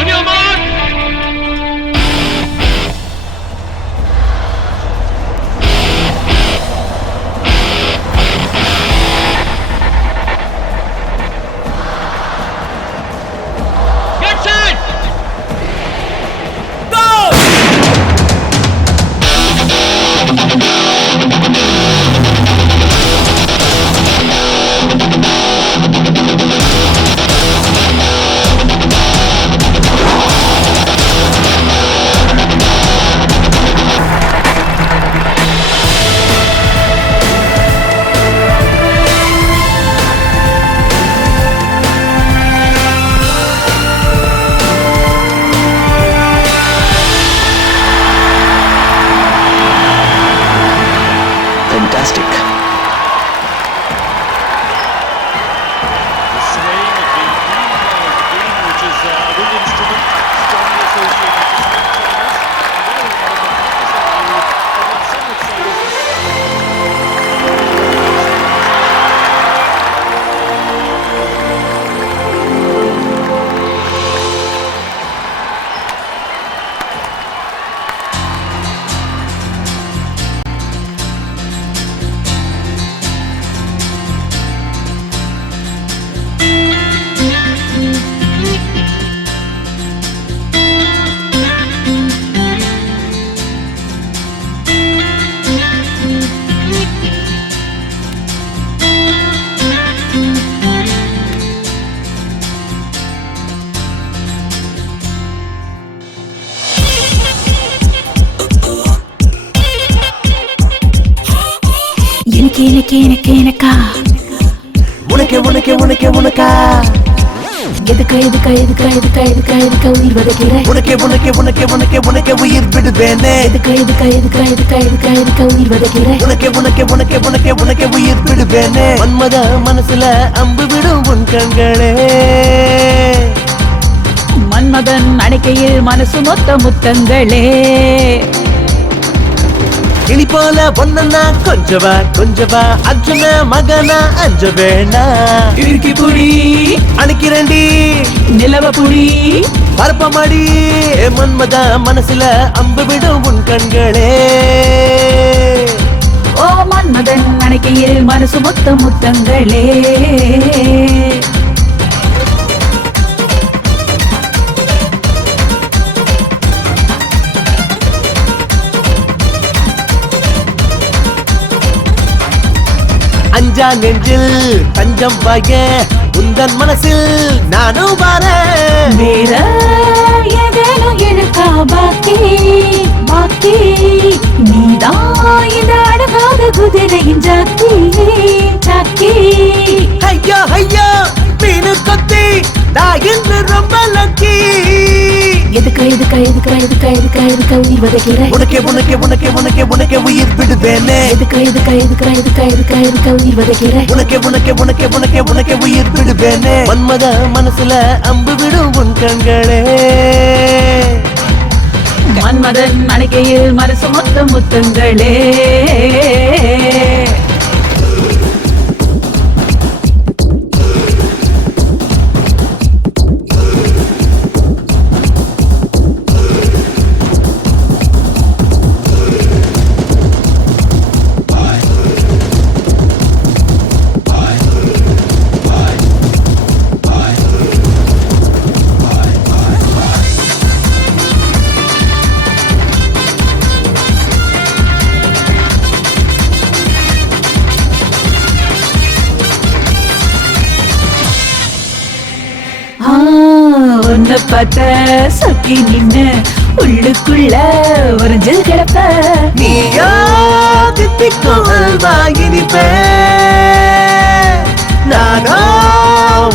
On your mark. Get set. Go. எனக்கா உனக்கே உனக்கே உனக்கே உனக்கா எதுக்கா உயிர் வதைக்கிற உனக்கே உனக்கே உனக்கே உனக்கே உனக்கே உயிர் விடுவேனே எதுக்கா உயிர் வதைக்கிற உனக்கே உனக்கே உனக்கே உனக்கே உனக்கே உயிர் விடுவேனே மன்மத மனசுல அம்பு விடும் உன் கண்களே மன்மதன் அணைக்கையில் மனசு மொத்த முத்தங்களே கிளி போல பொண்ணா கொஞ்சவா அர்ஜுன மகனா அஞ்ச வேணா இறுக்கி புடி அணைக்கிறண்டி நிலவ புடி பரப்பமாடி மன்மத மனசுல அம்பு விடும் உன் கண்களே ஓ மன்மதன் அணைக்கையில் மனசு மொத்த முத்தங்களே அஞ்சா நெஞ்சில் தஞ்சம் வாய உந்தன் மனசில் நானும் வரேன் வேற ஏதேனும் இருக்கா பாக்கி நீதான் இந்த அழகாத குதிரையின் ஜாக்கி ஐயோ ஐயோ மீனு கொத்தி நான் இன்று ரொம்ப லக்கி எதுக்கா உயிர் வதைக்கிற உனக்கே உனக்கே உனக்கே உனக்கே உனக்கே உயிர் விடுவேனே எதுக்கா உயிர் வதைக்கிற உனக்கே உனக்கே உனக்கே உனக்கே உனக்கே உயிர் விடுவேனே மன்மத மனசுல அம்பு விடும் உன் கண்களே மன்மதன் அணைக்கையில் மனசு மொத்த முத்தங்களே உன்னை பார்த்த சொக்கி நின்னு உள்ளுக்குள்ள ஒரு ஜல் கிடப்ப நீயோ தித்திக்கும் அல்வா இனிப்பே நானோ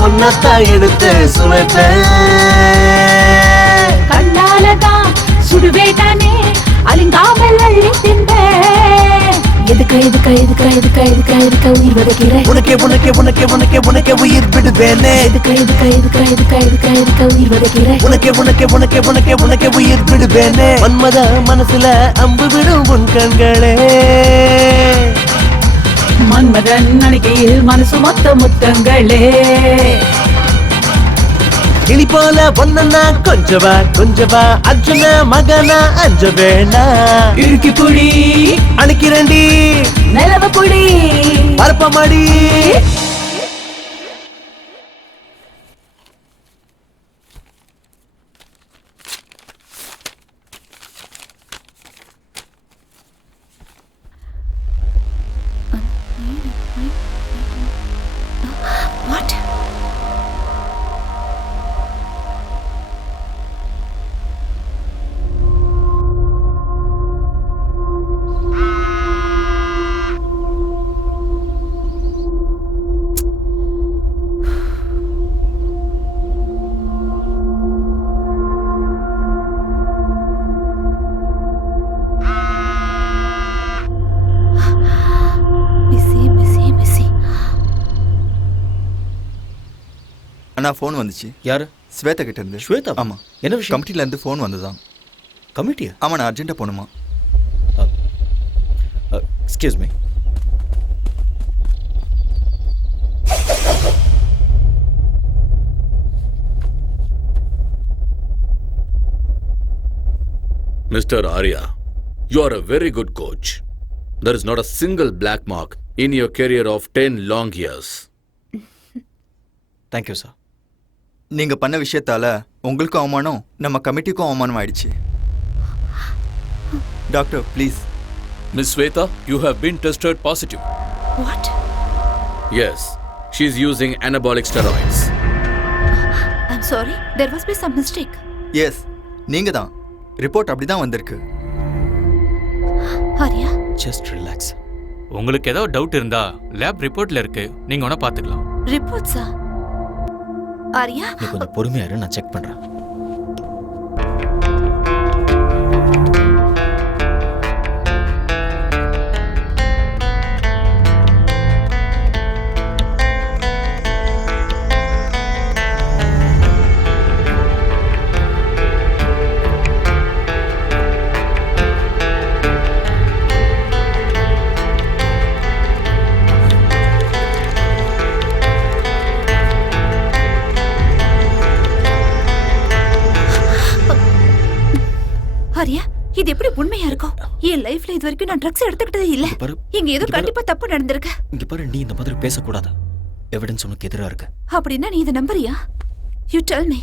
உன்னத்தான் எடுத்து சுவைப்பேன் கண்ணாலதான் சுடுவேட்டானே அலிங்காமல் அள்ளி தின்பேன் எதுக்கா உயிர் வதைக்கிற உனக்கே உனக்கே உனக்கே உனக்கே உனக்கே உயிர் விடுவேனே எதுக்கா உயிர் வதைக்கிற உனக்கே உனக்கே உனக்கே உனக்கே உனக்கே உயிர் விடுவேனே மன்மத மனசுல அம்பு விடும் உன் கண்களே மன்மதன் அணைக்கையில் மனசு மொத்த முத்தங்களே கிளி போல பொண்ணா கொஞ்சவா அர்ஜுன மகனா அஞ்ச வேணா இறுக்கி புடி அணைக்கிறண்டி நிலவ புடி பரப்பமாடி What? Busy. அண்ணா ஃபோன் வந்துச்சு. யாரு? ஸ்வேதா கிட்ட இருந்து. ஸ்வேதா? ஆமா. என்ன விஷயம்? கமிட்டில இருந்து ஃபோன் வந்ததான். கமிட்டியா? ஆமா, நான் அர்ஜென்ட்டா போணுமா. Excuse me. Mr. Arya, you are a very good coach. There is not a single black mark in your career of 10 long years. Thank you sir. நீங்க பண்ண விஷயத்தால உங்களுக்கும் அவமானம், நம்ம கமிட்டிக்கும் அவமானம் ஆயிடுச்சு. Doctor, please. Miss Sweta, you have been tested positive. What? Yes, she is using anabolic steroids. I'm sorry, there must be some mistake. Yes, நீங்க தான். Report அப்படிதான் வந்திருக்கு. Arya? Just relax. உங்களுக்கு ஏதோ டவுட் இருந்தா லேப் ரிப்போர்ட்ல இருக்கு, நீங்க வேணா பாத்துக்கலாம். ரிப்போர்ட்ஸா? ஆரியா, நீ கொஞ்சம் பொறுமையா இரு, நான் செக் பண்றேன். ஆரியா, இது எப்படி உண்மையா இருக்கும்? என் லைஃப்ல இது வரைக்கும் நான் ட்ரக்ஸ் எடுத்துக்கிட்டதே இல்ல. இங்க ஏதோ கண்டிப்பா தப்பு நடந்திருக்கு. இங்க பாரு, நீ இந்த மாதிரி பேசக்கூடாது. எவிடன்ஸ் உனக்கு எதிரா இருக்கு. அப்படின்னா நீ இதை நம்புறியா? You tell me.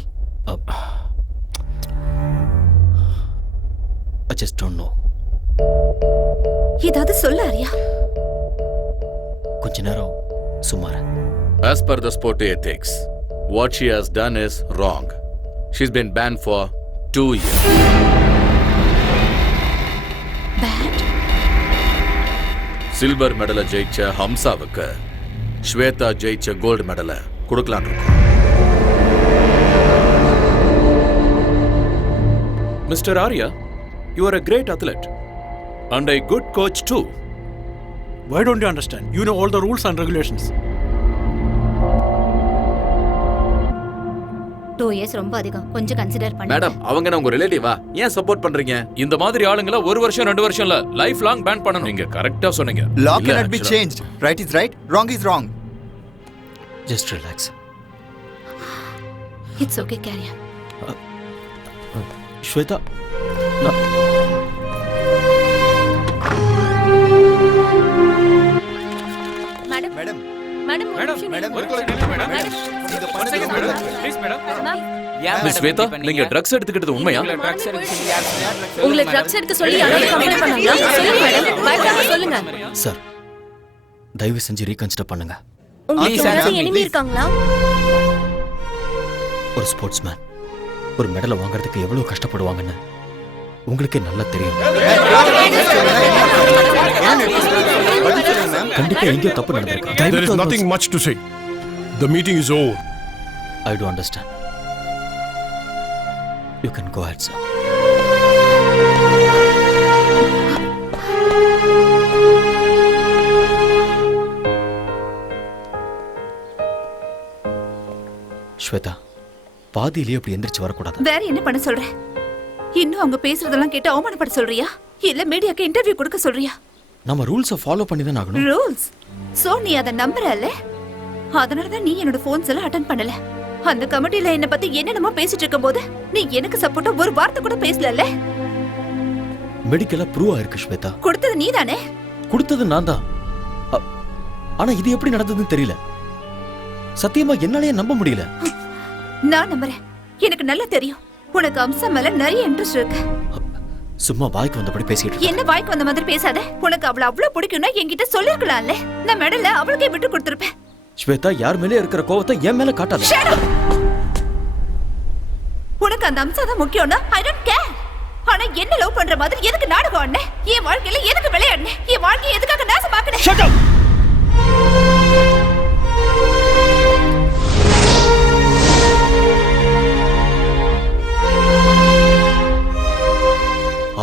I just don't know. ஏதாவது சொல்ல ஆரியா. கொஞ்ச நேரம் சும்மா இரு. As per the sport ethics, what she has done is wrong. She's been banned for 2 years. Banned? Silver மெடலை ஜெயிச்ச ஹம்சாவுக்கு ஸ்வேதா ஜெயிச்ச கோல்டு மெடலை கொடுக்கலான்னு இருக்கோம். Mr. Arya, you are a great athlete and a good coach too. Why don't you understand? You know all the rules and regulations. 2 years ரொம்ப அதிகம், கொஞ்சம் consider பண்ணுங்க. Madam, அவங்க என்ன உங்க ரிலேட்டிவா? ஏன் சப்போர்ட் பண்றீங்க? இந்த மாதிரி ஆளுங்கள 1 வருஷம் 2 வருஷம் இல்ல, லைஃப் லாங் பேன் பண்ணனும். நீங்க கரெக்ட்டா சொன்னீங்க. Law cannot be changed. Right is right, wrong is wrong. Just relax. It's okay, carry on. Shweta, madam madam madam madam ஒரு நிமிஷம் மேடம். நீங்க ஒரு second madam, please madam. Miss Shweta, நீங்க ட்ரக்ஸ் எடுத்துக்கிட்டது உண்மையா? உங்களை ட்ரக்ஸ் எடுக்க சொல்லி யாராவது கம்ப்ளைன்ட் பண்ணாங்களா? சொல்லுங்க மேடம், பயப்படாம சொல்லுங்க. சார், தயவு செஞ்சு ரீகன்சிடர் பண்ணுங்க. உங்களுக்கு யாராவது எனிமி இருக்காங்களா? ஒரு ஸ்போர்ட்ஸ்மேன் ஒரு மெடலை வாங்குறதுக்கு எவ்வளவு கஷ்டப்படுவாங்கன்னு உங்களுக்கே நல்லா தெரியும். கண்டிப்பா எங்கேயோ தப்பு நடந்திருக்கு. There is nothing much to say. The meeting is over. I do understand. You can go ahead, sir. Shweta, பாதியிலேயே அப்படி எந்திரிச்சு வரக்கூடாது. வேற என்ன பண்ண சொல்ற? இன்னும் அவங்க பேசுறதெல்லாம் கேட்டு அவமானப்பட சொல்றியா? இல்ல மீடியாக்கு இன்டர்வியூ கொடுக்க சொல்றியா? நம்ம ரூல்ஸை ஃபாலோ பண்ணி தான் ஆகணும். ரூல்ஸ்? சோ நீ அத நம்பறல? அதனால தான் நீ என்னோட போன்ஸ் எல்லாம் அட்டெண்ட் பண்ணல. அந்த கமிட்டில என்ன பத்தி என்னென்னமோ பேசிட்டு இருக்கும்போது நீ எனக்கு சப்போர்ட்டா ஒரு வார்த்தை கூட பேசலல்ல. மெடிக்கலா ப்ரூவ் ஆயிருக்கு ஸ்வேதா. கொடுத்தது நீதானே? கொடுத்தது நான் தான். ஆனா இது எப்படி நடந்ததுன்னு தெரியல. சத்தியமா என்னாலயே நம்ப முடியல. நான் நம்புறேன். எனக்கு நல்லா தெரியும் உனக்கு அம்சா மேல நிறைய இன்ட்ரெஸ்ட் இருக்கு. சும்மா வாய்க்கு வந்தபடி பேசிட்டு என்ன வாய்க்கு வந்த மாதிரி பேசாத. உனக்கு அவளை அவ்வளவு பிடிக்கும்னா என்கிட்ட சொல்லிருக்கலாம்ல. நான் மெடல அவளுக்கே விட்டு கொடுத்திருப்பேன். ஸ்வேதா, யார் மேலே இருக்கிற கோவத்தை என் மேல காட்டாத. உனக்கு அந்த அம்சா தான் முக்கியம்னா ஐ டோன்ட் கேர். ஆனா என்ன லவ் பண்ற மாதிரி எதுக்கு நாடகம் ஆடுன? என் வாழ்க்கையில எதுக்கு விளையாடுன? என் வாழ்க்கையை எதுக்காக நாசமாக்குன? Shut up.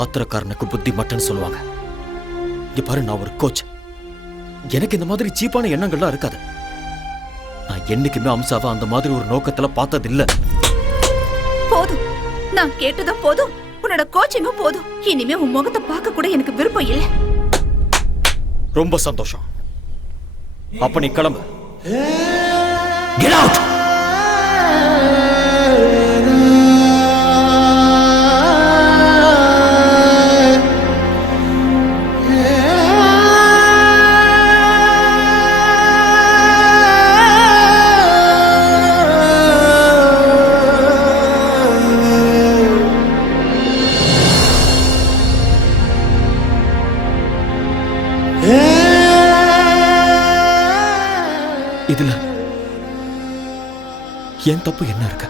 ஆத்திரக்காரனுக்கு புத்தி மட்டும்னு சொல்லுவாங்க. இங்க பாரு, நான் ஒரு கோச். எனக்கு இந்த மாதிரி சீப்பான எண்ணங்கள்லாம் இருக்காது. நான் என்னைக்குமே அம்சாவை அந்த மாதிரி ஒரு நோக்கத்துல பார்த்தது இல்ல. போதும், நான் கேட்டதும் போதும், உன்னோட கோச்சிங்கும் போதும். இனிமே உன் முகத்தை பார்க்க கூட எனக்கு விருப்பம் இல்லை. ரொம்ப சந்தோஷம். அப்ப நீ கிளம்பு. Get out. இதுல என் தப்பு என்ன இருக்கு?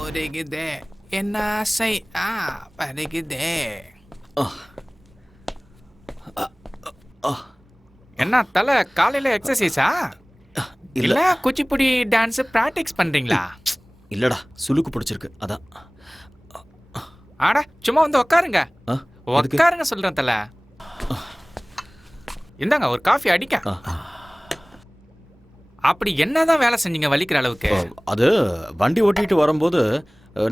ஒருகுதே என்ன ஆசை பருகுதே. என்ன தலை காலையில எக்ஸசைஸா இல்ல குச்சிப்புடி டான்ஸ் பிராக்டிஸ் பண்றீங்களா? இல்லடா சுளுக்கு பிடிச்சிருக்கு அதான். ஆடா சும்மா வந்து உட்காருங்க. உட்காருங்க சொல்றேன் தலை. இந்தாங்க ஒரு காஃபி அடிக்க. அப்படி என்னதான் வேலை செஞ்சீங்க வலிக்கிற அளவுக்கு? அது வண்டி ஓட்டிட்டு வரும்போது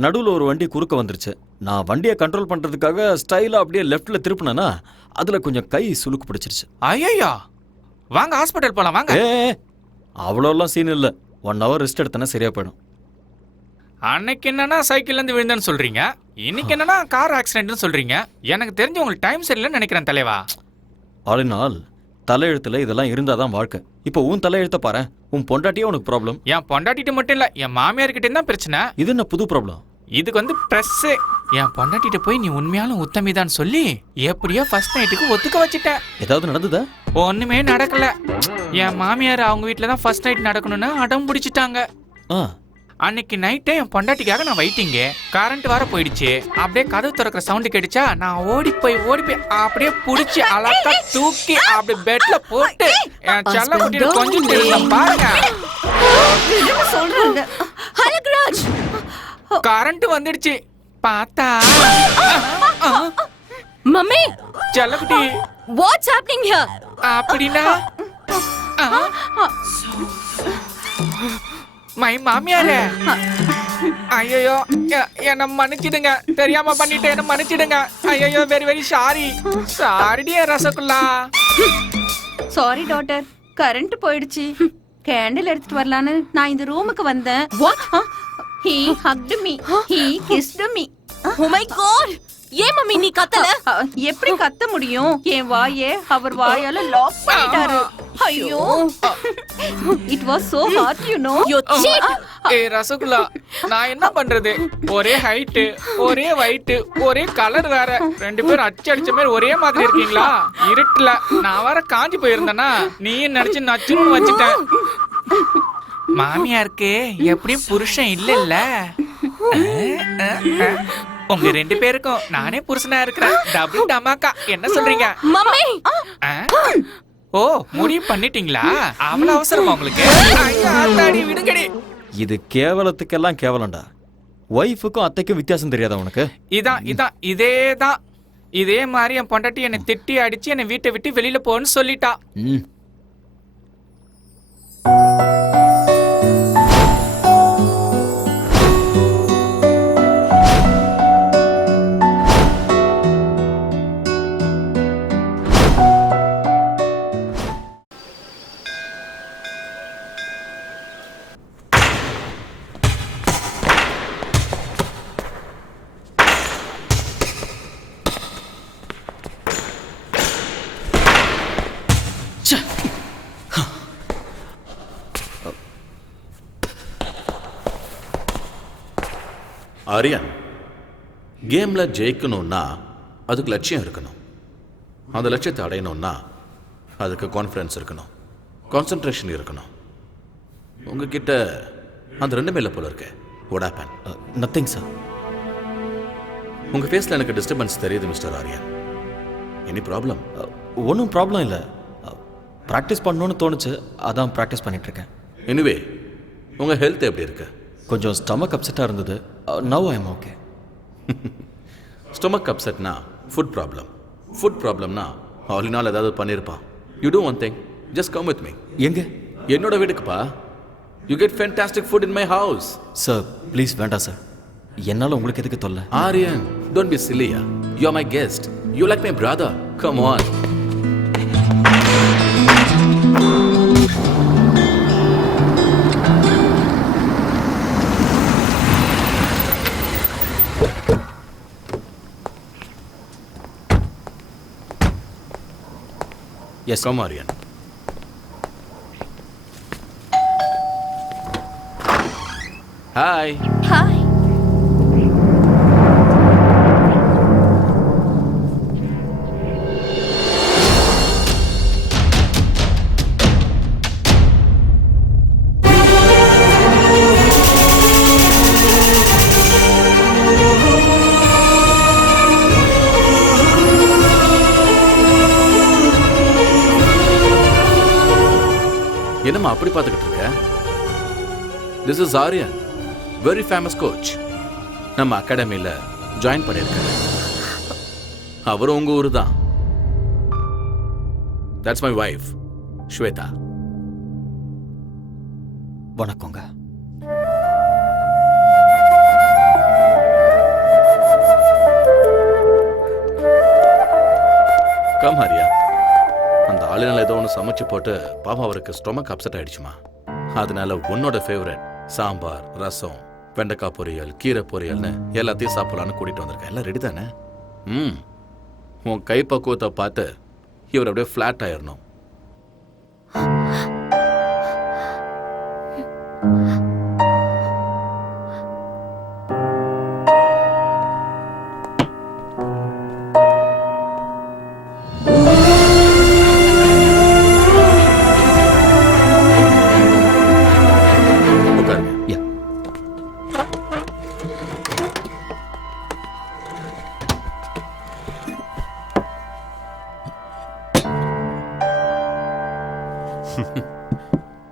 நடுவில் ஒரு வண்டி குறுக்க வந்துருச்சு. நான் வண்டியை கண்ட்ரோல் பண்றதுக்காக ஸ்டைலா அப்படியே லெஃப்ட்ல திருப்பினேன்னா அதுல கொஞ்சம் கை சுளுக்கு பிடிச்சிருச்சு. ஐயோ வாங்க ஹாஸ்பிட்டல் போலாம் வாங்க. அவ்வளோலாம் சீன் இல்லை. 1 hour ரெஸ்ட் எடுத்தனா சரியா போயிடும். அன்னைக்கு என்னன்னா சைக்கிள்ல இருந்து விழுந்தேன்னு சொல்றீங்க, இன்னைக்கு என்னன்னா கார் ஆக்சிடென்ட்னு சொல்றீங்க. எனக்கு தெரிஞ்சு உங்களுக்கு டைம் சரியில்லைன்னு நினைக்கிறேன் தலைவா. ஆல் இன் ஆல் தலையெழுத்துல இதெல்லாம் இருந்தாதான் வாழ்க்கை. இப்போ உன் தலையெழுத்த பாரு. உன் பொண்டாட்டியே உனக்கு ப்ராப்ளம். என் பொண்டாட்டிட்டு மட்டும் இல்ல, என் மாமியார்கிட்ட தான் பிரச்சனை. இது என்ன புது ப்ராப்ளம்? இதுக்கு வந்து பிரஸ். என் பொண்டாட்டிட்ட போய் நீ உண்மையாலும் உத்தமிதான் சொல்லி எப்படியோ ஃபர்ஸ்ட் நைட்டுக்கு ஒத்துக்க வச்சுட்டேன். ஏதாவது நடந்ததா? ஒண்ணுமே நடக்கல. என் மாமியார் அவங்க வீட்டுல தான் ஃபர்ஸ்ட் நைட் நடக்கணும்னு அடம் பிடிச்சிட்டாங்க. அன்னைக்கு நைட்டே என் பொண்டாட்டிக்காக நான் வெயிட்டிங்க. கரண்ட் வர போயிடுச்சு. அப்படியே கதவு திறக்கிற சவுண்ட் கேட்டுச்சா, நான் ஓடி போய் அப்படியே புடிச்சு அழகா தூக்கி அப்படி பெட்ல போட்டு என் செல்ல குட்டியில கொஞ்சம் தெரியும் பாருங்க. கரண்ட் வந்துடுச்சு. பார்த்தா மம்மி செல்லக்குட்டி வாட்ஸ் ஹேப்பனிங் ஹியர்? அப்படினா மை மாமியாரே, ஐயோ என்ன மன்னிச்சிடுங்க, தெரியாம பண்ணிட்டு என்ன மன்னிச்சிடுங்க. ஐயோ வெரி வெரி சாரி. சாரிடியே ரசகுல்லா. சாரி டாட்டர், கரண்ட் போயிடுச்சு. கேண்டில் எடுத்துட்டு வரலான்னு நான் இந்த ரூமுக்கு வந்தேன். He hugged me. He kissed me. Oh my god! ஏன் மம்மி நீ கத்தல? எப்படி கத்த முடியும்? என் வாயே அவர் வாயால லாக் பண்ணிட்டாரு. ஐயோ, it was so hard, you know. You cheat. Rasgulla, நான் என்ன பண்றது? ஒரே ஹைட், ஒரே weight, ஒரே கலர் வேற. 2 பேரும் அடிச்ச மாதிரி ஒரே மாதிரி இருக்கீங்களா? இருட்டுல நான் வேற காஞ்சி போயிருந்தேனா, நீ நினைச்சு நச்சுன்னு வச்சிட்டேன். மாமியாருக்கு எப்படியும் புருஷன் இல்ல. உங்க 2 பேருக்கும் நானே புருஷனா இருக்கிறேன். டபுள் டமாக்கா. என்ன சொல்றீங்க மம்மி? ஓ முடிவு பண்ணிட்டீங்களா? அவ்வளவு அவசரமா உங்களுக்கு? ஆத்தாடி விடுங்கடி. இது கேவலத்துக்கெல்லாம் கேவலம்டா. ஒய்ஃபுக்கும் அத்தைக்கும் வித்தியாசம் தெரியாதா உனக்கு? இதேதான். இதே மாதிரி என் பொண்டாட்டி என்னை திட்டி அடிச்சு என்னை வீட்டை விட்டு வெளியில போன்னு சொல்லிட்டா. ஆரியன், கேம்ல ஜெயிக்கணும்னா அதுக்கு லட்சியம் இருக்கணும். அந்த லட்சியத்தை அடையணும்னா அதுக்கு கான்ஃபிடன்ஸ் இருக்கணும், கான்சென்ட்ரேஷன் இருக்கணும். உங்ககிட்ட அந்த 2மே இல்லை போல இருக்கு. What happen? Nothing sir. உங்க ஃபேஸ்ல எனக்கு டிஸ்டர்பன்ஸ் தெரியுது மிஸ்டர் ஆரியன். Any problem? ஒன்றும் ப்ராப்ளம் இல்லை. ப்ராக்டிஸ் பண்ணணும்னு தோணுச்சு, அதான் ப்ராக்டிஸ் பண்ணிட்டு இருக்கேன். எனிவே உங்க ஹெல்த் எப்படி இருக்கு? கொஞ்சம் ஸ்டமக் அப்செட்டாக இருந்தது. Now I am okay. Stomach அப்செட்னா ஃபுட் ப்ராப்ளம். ஃபுட் ப்ராப்ளம்னா ஆல் இன் ஆல் ஏதாவது பண்ணியிருப்பான். You do one thing, just come with me. எங்க? என்னோட வீட்டுக்குப்பா. You get fantastic food in my house. Sir please வேண்டாம் சார். என்னால் உங்களுக்கு எதுக்கு தொல்லை? ஆரியன், டோன்ட் பி சில்லியா. You are my guest. You like my brother. Come on. Yes, come Aryan. Hi. Hi. என்னம்மா அப்படி பார்த்துக்கிட்டு இருக்க? This is Aryan, very famous coach. நம்ம அகாடமியில் ஜாயின் பண்ணியிருக்காரு. அவரும் உங்க ஊரு தான். That's my wife Shweta. வணக்கங்க. கம் ஹரியா. அந்த ஆளுநர் ஏதோ ஒன்று சமைச்சு போட்டு பாவம் அவருக்கு ஸ்டொமக் அப்செட் ஆயிடுச்சுமா. அதனால உன்னோட ஃபேவரட் சாம்பார், ரசம், வெண்டைக்காய் பொரியல், கீரை பொரியல்னு எல்லாத்தையும் சாப்பிடலான்னு கூட்டிட்டு வந்திருக்கேன். எல்லாம் ரெடி தானே? உன் கை பக்குவத்தை பார்த்து இவர் அப்படியே ஃப்ளாட் ஆயிடணும்.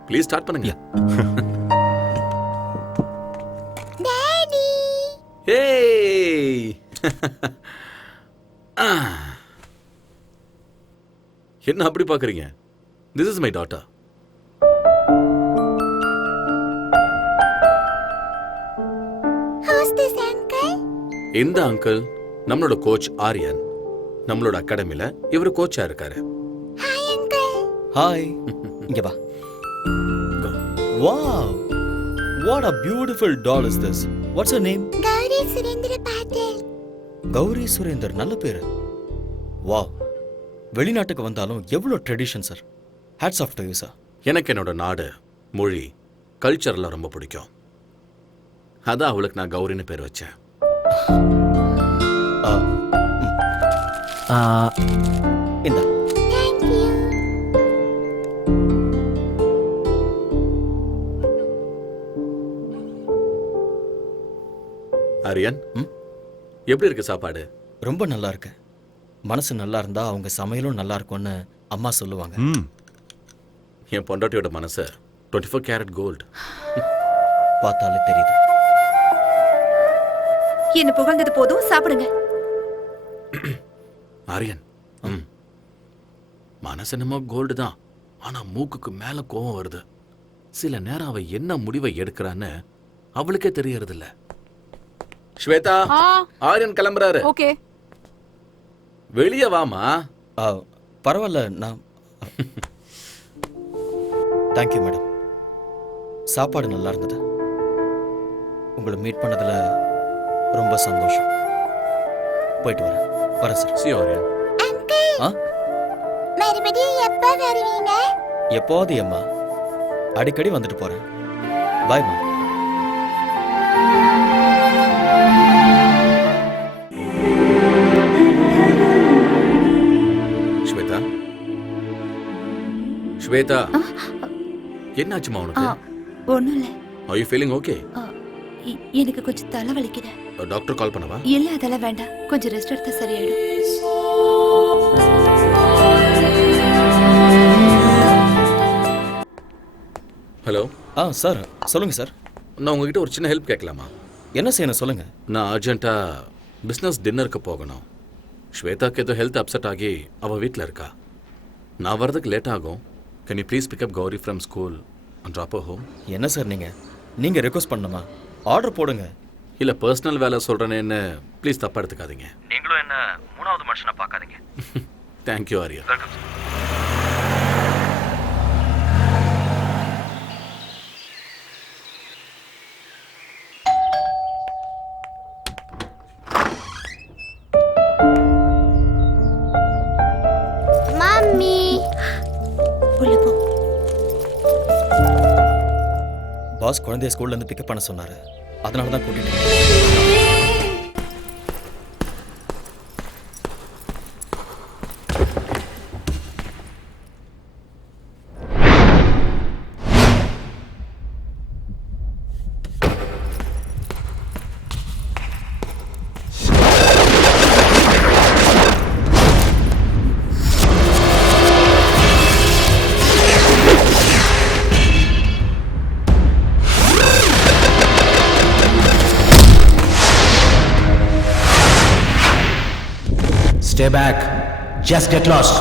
ப்ளீஸ் ஸ்டார்ட் பண்ணுங்க. டாடி. ஏய். என்ன அப்படி பாக்குறீங்க? This is my daughter. Who's this uncle? இந்த அங்கிள் நம்மளோட கோச் ஆரியன். நம்மளோட அகாடமில இவர் கோச்சா இருக்காரு. Hi uncle. ஹாய். இங்க வா. Wow! What a beautiful doll is this? What's her name? Gowri Surendra பாட்டில். கௌரி சுரேந்தர், நல்ல பேரு. வாவ். வெளிநாட்டுக்கு வந்தாலும் எவ்வளோ tradition sir. Hats off to you sir. எனக்கு என்னோட நாடு, மொழி, கல்ச்சர்லாம் ரொம்ப பிடிக்கும். அதான் அவளுக்கு நான் கௌரின்னு பேர் வச்சேன். இந்த ஆரியன், எப்படி இருக்கு சாப்பாடு? ரொம்ப நல்லா இருக்கு. மனசு நல்லா இருந்தா அவங்க சமையலும் நல்லா இருக்கும்னு அம்மா சொல்லுவாங்க. என் பொண்டாட்டியோட மனசு 24 கேரட் கோல்டு. பார்த்தாலே தெரியுது. என்ன புகழ்ந்தது போதும், சாப்பிடுங்க. ஆரியன், மனசு என்னமோ கோல்டு தான், ஆனா மூக்குக்கு மேல கோவம் வருது. சில நேரம் அவ என்ன முடிவை எடுக்கிறான்னு அவளுக்கே தெரியறது இல்ல. ஸ்வேதா, ஆரியன் கிளம்புறாரு. ஓகே. வெளியே வாமா. பரவாயில்ல, நான் தேங்க்யூ மேடம். சாப்பாடு நல்லா இருந்தது. உங்களை மீட் பண்ணதுல ரொம்ப சந்தோஷம். போயிட்டு வரேன் சார். சி ஆரியன். மறுபடியும் எப்ப வருவீங்க? எப்போது அம்மா, அடிக்கடி வந்துட்டு போறேன். பாய்மா. ஸ்வேதா, ஸ்வேதா, என்னாச்சுமா உனக்கு? ஒண்ணும் இல்ல. Are you feeling okay? எனக்கு கொஞ்சம் தலை வலிக்குது. டாக்டர் கால் பண்ணவா? இல்ல, அதெல்லாம் வேண்டாம். கொஞ்சம் ரெஸ்ட் எடுத்தா சரியாயிடும். ஹலோ. சார் சொல்லுங்க சார். நான் உங்ககிட்ட ஒரு சின்ன ஹெல்ப் கேட்கலாமா? என்ன செய்யணும் சொல்லுங்க. நான் அர்ஜென்ட்டா பிஸ்னஸ் டின்னருக்கு போகணும். ஸ்வேதாக்கு ஏதோ ஹெல்த் அப்செட் ஆகி அவள் வீட்டில் இருக்கா. நான் வரதுக்கு லேட் ஆகும். Can you please pick up Gauri from school and drop home? என்ன சார் நீங்க ரெக்வஸ்ட் பண்ணணுமா? ஆர்டர் போடுங்க. இல்லை, பர்சனல் வேலை சொல்கிறேன்னு ப்ளீஸ் தப்பாக எடுத்துக்காதீங்க. நீங்களும் என்ன மூணாவது மனுஷனா பார்க்காதீங்க. தேங்க்யூ ஆரியா. மம்மி. உள்ள போ. பாஸ் குழந்தைய ஸ்கூல்ல இருந்து பிக்கப் பண்ண சொன்னாரு. அதனால தான் கூட்டிட்டு Stay back. Just get lost.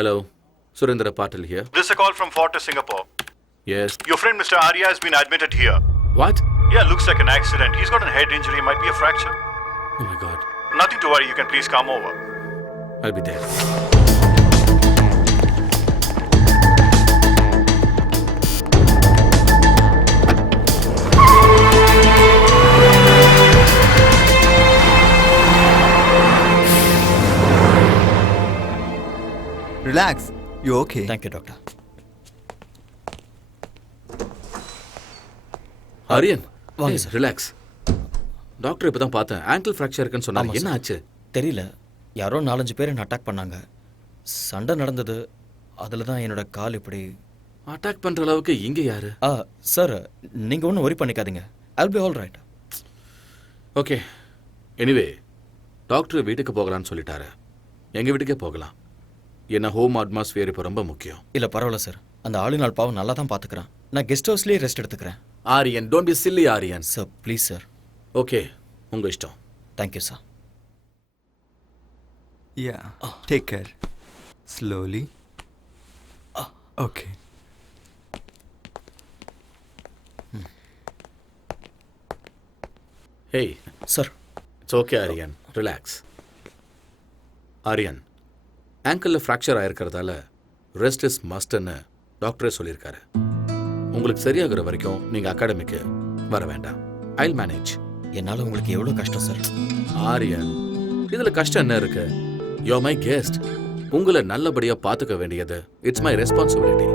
Hello, Surendra Patil here. This is a call from Fortis, Singapore. Yes. Your friend Mr. Arya has been admitted here. What? Yeah, looks like an accident. He's got a head injury, might be a fracture. Oh my God. Nothing to worry, you can please come over. I'll be there. Relax. You okay? Thank you, doctor. Aryan வாங்க sir. Relax. Doctor இப்போ தான் பார்த்தேன். Angle fracture இருக்குன்னு சொன்னாங்க. என்ன ஆச்சு? தெரியல. யாரோ 4-5 பேர் என்ன அட்டாக் பண்ணாங்க. சண்டை நடந்தது. அதில் தான் என்னோட கால் இப்படி. அட்டாக் பண்ணுற அளவுக்கு இங்கே யாரு? சார் நீங்கள் ஒன்றும் ஒரி பண்ணிக்காதீங்க. I'll be all right. Okay. Anyway doctor வீட்டுக்கு போகலான்னு சொல்லிட்டாரு. எங்கள் வீட்டுக்கே போகலாம். என்ன ஹோம் அட்மாஸ்பியர் இப்போ ரொம்ப முக்கியம். இல்லை பரவாயில்ல சார். அந்த ஆளுநாள் பாவம் நல்லா தான் பார்த்துக்கிறேன். நான் கெஸ்ட் ஹவுஸ்லேயே ரெஸ்ட் எடுத்துக்கிறேன். Aryan, don't B chilli Aryan. Sir please sir. Okay, உங்கள் இஷ்டம். Thank you sir. Yeah. Take care. Slowly. Okay. Hey. Sir. It's okay, Aryan. Relax. Aryan, ஆங்கிளில் ஃப்ராக்சர் ஆயிருக்கிறதால ரெஸ்ட் இஸ் மஸ்ட்னு டாக்டரே சொல்லியிருக்காரு. உங்களுக்கு சரியாகிற வரைக்கும் நீங்கள் அகாடமிக்கு வர வேண்டாம். ஐல் மேனேஜ். என்னால் உங்களுக்கு எவ்வளோ கஷ்டம் சார். ஆரியன், இதில் கஷ்டம் என்ன இருக்கு? You my guest. உங்களை நல்லபடியாக பார்த்துக்க வேண்டியது இட்ஸ் மை ரெஸ்பான்சிபிலிட்டி.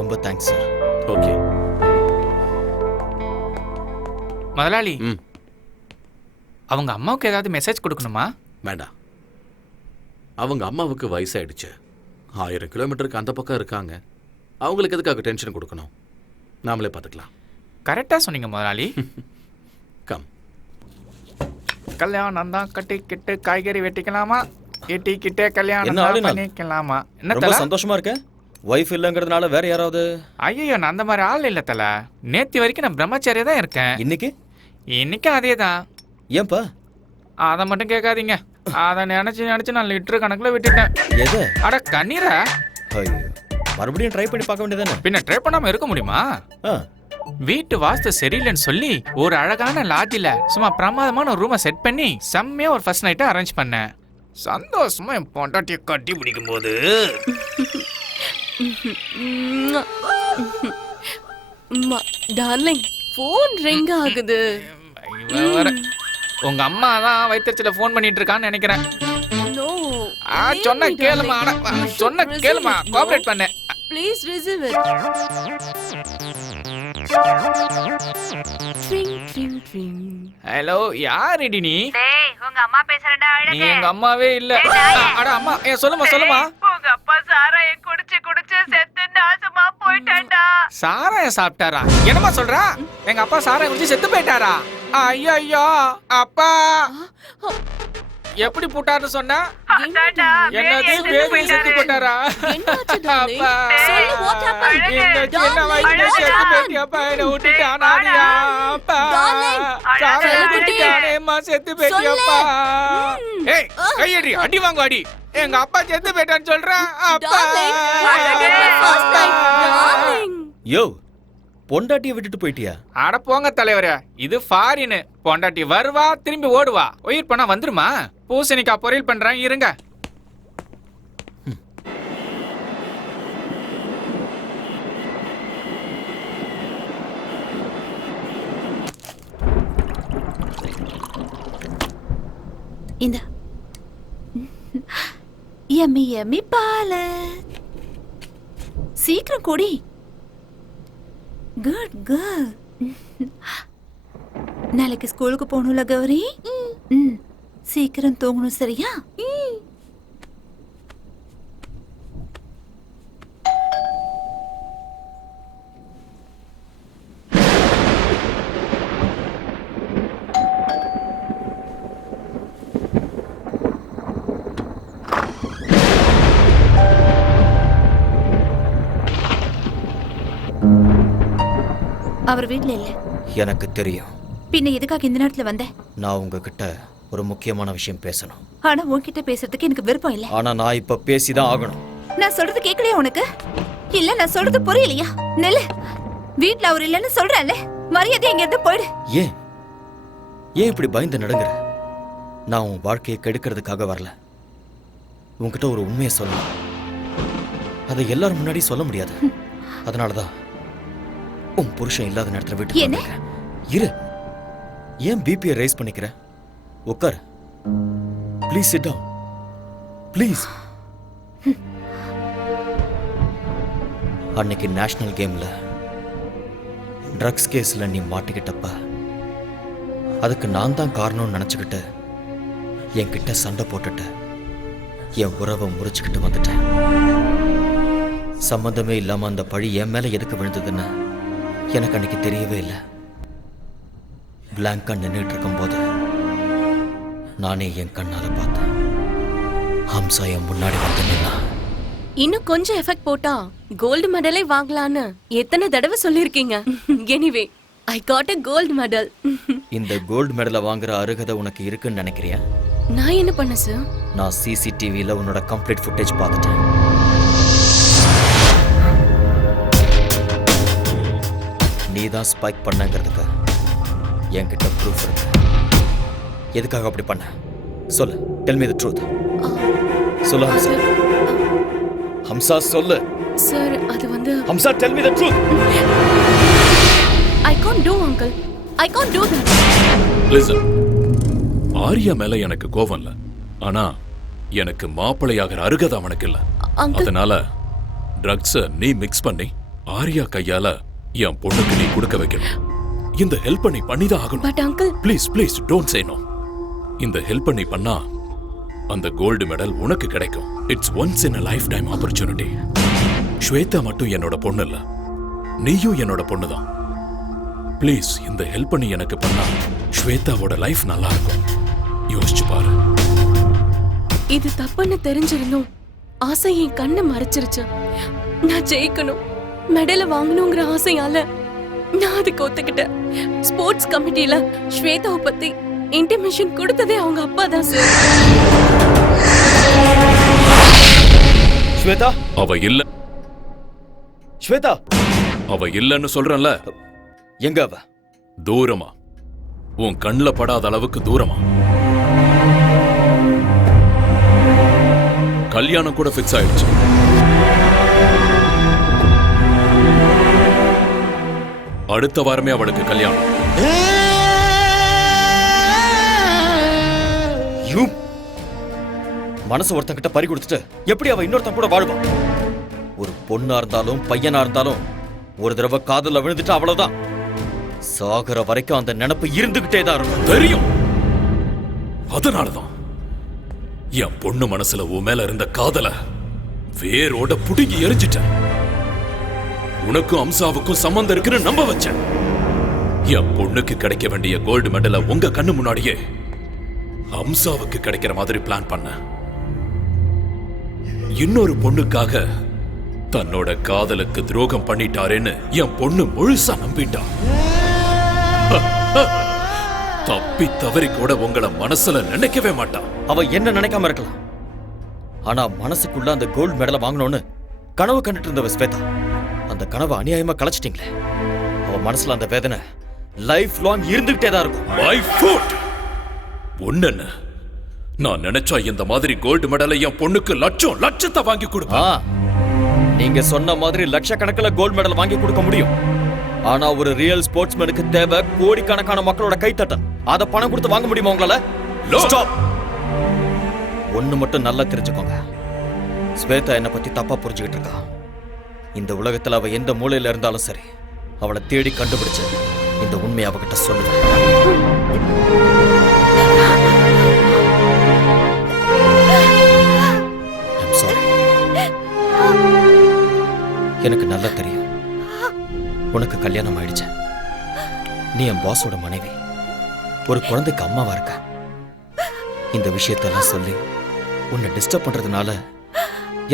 ரொம்ப தேங்க்ஸ் சார். ஓகே முதலாளி, அவங்க அம்மாவுக்கு ஏதாவது மெசேஜ் கொடுக்கணுமா? வேண்டாம். அவங்க அம்மாவுக்கு வயசாயிடுச்சு. 1000 கிலோமீட்டருக்கு அந்த பக்கம் இருக்காங்க. அவங்களுக்கு எதுக்காக டென்ஷன் கொடுக்கணும்? நாமளே பார்த்துக்கலாம். கரெக்டாக சொன்னீங்க முதலாளி. கம். கல்யாணம் தான் கட்டிக்கிட்டு காய்கறி வெட்டிக்கலாமா? எட்டிக்கிட்டே கல்யாணம் என்ன தான் பண்ணிக்கலாமா? ரொம்ப சந்தோஷமா இருக்க? ஒய்ஃப் இல்லைங்கிறதுனால வேற யாராவது? ஐயோ, நான் அந்த மாதிரி ஆள் இல்லை தல. நேற்று வரைக்கும் நான் பிரம்மச்சாரியா தான் இருக்கேன். இன்னைக்கும் அதே தான். ஏன்பா? அதை மட்டும் கேட்காதீங்க. அதை நினைச்சு நான் லிட்டர் கணக்குல விட்டுட்டேன். எது? அட கண்ணீரா? மறுபடியும் ட்ரை பண்ணி பார்க்க வேண்டியதானே? பின்ன ட்ரை பண்ணாம இருக்க முடியுமா? வீட்டு வாஸ்து சரியில்லைன்னு சொல்லி ஒரு அழகான லாட்ஜில் சும்மா பிரமாதமான ஒரு ரூமை செட் பண்ணி செம்மையா ஒரு ஃபர்ஸ்ட் நைட்டை அரேஞ்ச் பண்ணேன். சந்தோஷமா என் பொண்டாட்டியை கட்டி பிடிக்கும் போது டார்லிங், ஃபோன் ரிங் ஆகுது. உங்க அம்மா தான் வயிற்றுல ஃபோன் பண்ணிட்டு இருக்கான்னு நினைக்கிறேன். சொன்ன கேளுமா, சொன்ன கேளுமா, கோஆபரேட் பண்ண. Please receive it. ஹலோ, யாருடி நீ? டேய், உங்க அம்மா பேசுறடா. நீ எங்க அம்மாவே இல்ல. அட அம்மா, சொல்லுமா. உங்க அப்பா சாராய குடிச்சு செத்து நாசமா போயிட்டான்டா. சாராயம் சாப்பிட்டாரா? என்னமா சொல்றா? எங்க அப்பா சாராயம் குடிச்சு செத்து போயிட்டாரா? ஐயோ, அப்பா எப்படி போட்டாருன்னு சொன்னா? என்னது, வேதி செத்து போட்டாரா? அப்பா சின்ன வயசுல செத்து போயிட்டியாப்பா, என்ன விட்டுட்டானாடியா? அப்பா சாராயம் குடிக்கானேம்மா செத்து போயிட்டியாப்பா. ஏய், கையடி, அடி வாங்கு அடி. எங்க அப்பா செத்து போயிட்டான்னு சொல்றேன். அப்பா யோ, பொண்டாட்டியை விட்டுட்டு போயிட்டியா? அட போங்க தலைவரே, இது ஃபாரின். பொண்டாட்டி வருவா, திரும்பி ஓடுவா. உயிர் பண்ணா வந்துருமா? பூசணிக்காய் பொரியல் பண்றேன், இருங்க. இந்த யம்மி யம்மி பால சீக்கிரம் குடி. Good girl. நாளைக்கு ஸ்கூலுக்கு போகணும்ல கௌரி? சீக்கிரம் தூங்கணும், சரியா? அவர் வீட்ல இல்ல. எனக்கு தெரியும். பின்ன எதுக்காக இந்த நேரத்துல வந்த? நான் உங்ககிட்ட ஒரு முக்கியமான விஷயம் பேசணும். ஆனா உன்கிட்ட பேசுறதுக்கு எனக்கு விருப்பம் இல்ல. ஆனா நான் இப்ப பேசிதான் ஆகணும். நான் சொல்றது கேட்கலையா உனக்கு? இல்ல, நான் சொல்றது புரியலையா? நெல்லு, வீட்ல அவர் இல்லன்னு சொல்றேன்ல, மரியாதை எங்க இருந்து போயிடு. ஏன் இப்படி பயந்து நடுங்குற? நான் உன் வாழ்க்கையை கெடுக்கிறதுக்காக வரல. உன்கிட்ட ஒரு உண்மையை சொல்லணும். அதை எல்லாரும் முன்னாடி சொல்ல முடியாது. அதனாலதான் உன் புருஷன் இல்லாத நேரத்துல விட்டு இரு. ஏன் பிபியை ரைஸ் பண்ணிக்கிற? உட்கார். Please sit down. ப்ளீஸ். அன்னைக்கு நேஷனல் கேம்ல ட்ரக்ஸ் கேஸ்ல நீ மாட்டிக்கிட்டப்ப அதுக்கு நான் தான் காரணம்னு நினைச்சுக்கிட்டு என்கிட்ட சண்டை போட்டுட்டு என் உறவை முறிச்சுக்கிட்டு வந்துட்டேன். சம்பந்தமே இல்லாம அந்த பழி என் மேல எதுக்கு விழுந்ததுன்னு எனக்கு அன்னைக்கு தெரியவே இல்லை. பிளாங்கா நின்றுட்டு இருக்கும்போது நானே என் கண்ணால பார்த்தேன். ஹம்சா என் முன்னாடி வந்து நின்னா. இன்னும் கொஞ்சம் எஃபெக்ட் போட்டா கோல்டு மெடலே வாங்கலான்னு எத்தனை தடவை சொல்லிருக்கீங்க. Anyway, I got a gold medal. இந்த கோல்டு மெடலை வாங்குற அருகதை உனக்கு இருக்குன்னு நினைக்கிறியா? நான் என்ன பண்ண சார்? நான் சிசிடிவில உன்னோட கம்ப்ளீட் ஃபுட்டேஜ் பார்த்துட்டேன். நீ தான் ஸ்பைக் பண்ணங்கிறதுக்கு என்கிட்ட ப்ரூஃப் இருக்கு. எதுக்காக அப்படி பண்ண? சொல்லு. Tell me the truth. சொல்லு ஹம்சா. ஹம்சா சொல்லு. சார், அது வந்து Hamsa, tell me the truth. I can't do, uncle. I can't do that. Listen. Arya மேல எனக்கு கோவம் இல்ல. ஆனா எனக்கு மாப்பிளையாகிற அருகதை அவனுக்கு இல்ல. அதனால ட்ரக்ஸ நீ மிக்ஸ் பண்ணி ஆரியா கையால என் பொண்ணுக்கு நீ கொடுக்க வைக்கணும். இந்த ஹெல்ப் பண்ணி பண்ணிதான் ஆகணும். But uncle, please don't say no. இந்த ஹெல்ப் பண்ணி பண்ணா அந்த கோல்டு மெடல் உனக்கு கிடைக்கும். It's once in a lifetime opportunity. Shweta மட்டும் என்னோட பொண்ணு இல்ல, நீயும் என்னோட பொண்ணுதான். ப்ளீஸ் இந்த ஹெல்ப் பண்ணி எனக்கு பண்ணா ஸ்வேதாவோட லைஃப் நல்லா இருக்கும். யோசிச்சு பாரு. இது தப்புன்னு தெரிஞ்சிருந்தும் ஆசை என் கண்ணை மறைச்சிருச்சு. நான் ஜெயிக்கணும், மெடலை வாங்கணுங்கிற ஆசையால நான் அதுக்கு ஒத்துக்கிட்டேன். ஸ்போர்ட்ஸ் கமிட்டில ஸ்வேதாவை பத்தி இன்டிமேஷன் கொடுத்ததே அவங்க அப்பா தான் சார். ஸ்வேதா, அவ இல்ல. ஸ்வேதா, அவ இல்லன்னு சொல்றேன்ல. எங்க அவ? தூரமா, உன் கண்ணுல படாத அளவுக்கு தூரமா. கல்யாணம் கூட ஃபிக்ஸ் ஆயிடுச்சு. அடுத்த வாரமே அவளுக்கு கல்யாணம். மனசு ஒருத்தங்கிட்ட பறி கொடுத்துட்டு எப்படி அவ இன்னொருத்தன் கூட வாழ்வா? ஒரு பொண்ணா இருந்தாலும் பையனா இருந்தாலும் ஒரு தடவை காதல விழுந்துட்டு அவ்வளவுதான். சாகர வரைக்கும் அந்த நினைப்பு இருந்துகிட்டே தான் இருக்கும். தெரியும். அதனாலதான் என் பொண்ணு மனசுல உன் மேல இருந்த காதல வேரோட புடுங்கி எரிஞ்சிட்டேன். உனக்கும் அம்சாவுக்கும் சம்பந்தம் இருக்குன்னு நம்ப வச்சேன். என் பொண்ணுக்கு கிடைக்க வேண்டிய கோல்டு மெடலை உங்க கண்ணு முன்னாடியே அம்சாவுக்கு கிடைக்கிற மாதிரி பிளான் பண்ண. இன்னொரு பொண்ணுக்காக தன்னோட காதலுக்கு துரோகம் பண்ணிட்டாரேன்னு என் பொண்ணு முழுசா நம்பிட்டா. தப்பி தவறி கூட உங்களை மனசுல நினைக்கவே மாட்டான். அவ என்ன நினைக்காம இருக்கலாம், ஆனா மனசுக்குள்ள அந்த கோல்டு மெடலை வாங்கணும்னு கனவு கண்டுட்டு இருந்தவ ஸ்வேதா. அந்த கனவை அநியாயமா கலைச்சிட்டீங்களே. அவ மனசுல அந்த வேதனை லைஃப் லாங் இருந்துகிட்டே தான் இருக்கும். My foot. ஒண்ணு, நான் நினைச்சா இந்த மாதிரி கோல்டு மெடலை என் பொண்ணுக்கு லட்சத்தை வாங்கி கொடுப்பேன். நீங்க சொன்ன மாதிரி லட்சக்கணக்கில் கோல்டு மெடல் வாங்கி கொடுக்க முடியும். ஆனா ஒரு ரியல் ஸ்போர்ட்ஸ்மேனுக்கு தேவை கோடிக்கணக்கான மக்களோட கைத்தட்டல். அத பணம் கொடுத்து வாங்க முடியுமா உங்களால? ஸ்டாப். ஒண்ணு மட்டும் நல்லா தெரிஞ்சுக்கோங்க, ஸ்வேதா என்னை பத்தி தப்பா புரிஞ்சுக்கிட்டு இருக்கா. இந்த உலகத்துல அவ எந்த மூலையில இருந்தாலும் சரி, அவளை தேடி கண்டுபிடிச்சு இந்த உண்மையை அவகிட்ட சொல்லுவேன். எனக்கு நல்லா தெரியும் உனக்கு கல்யாணம் ஆயிடுச்சு. நீ என் பாஸோட மனைவி, ஒரு குழந்தைக்கு அம்மாவா இருக்க. இந்த விஷயத்தெல்லாம் சொல்லி உன்னை டிஸ்டர்ப் பண்றதுனால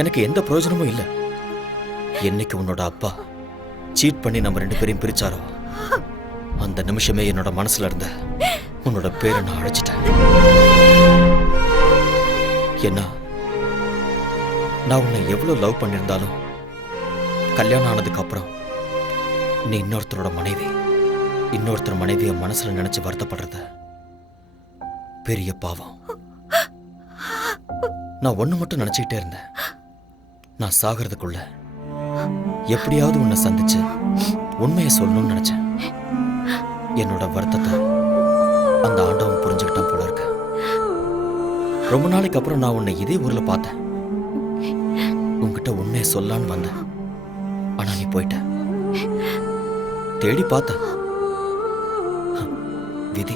எனக்கு எந்த பிரயோஜனமும் இல்லை. என்னைக்கு உன்னோட அப்பா சீட் பண்ணி நம்ம 2 பேரையும் பிரிச்சாரோ அந்த நிமிஷமே என்னோட மனசுல இருந்த உன்னோட பேரை நான் அழைச்சிட்டேன். என்ன, நான் உன்னை எவ்வளவு லவ் பண்ணியிருந்தாலும் கல்யாணம் ஆனதுக்கு அப்புறம் நீ இன்னொருத்தரோட மனைவி, இன்னொருத்தர் மனைவிய மனசுல நினைச்சு வருத்தப்படுறது பெரிய பாவம். நான் ஒண்ணு மட்டும் நினைச்சுக்கிட்டே இருந்தேன், நான் சாகிறதுக்குள்ள எப்படியாவது உன்னை சந்திச்சு உண்மையை சொல்லணும்னு நினைச்சேன். என்னோட வருத்தத்தை அந்த ஆண்டவன் புரிஞ்சுக்கிட்டான் போல இருக்கு. ரொம்ப நாளைக்கு அப்புறம் நான் உன்னை இதே ஊர்ல பார்த்தேன். உன்கிட்ட உண்மையை சொல்லான்னு வந்தேன், ஆனா நீ போயிட்ட. தேடி பார்த்த விதி.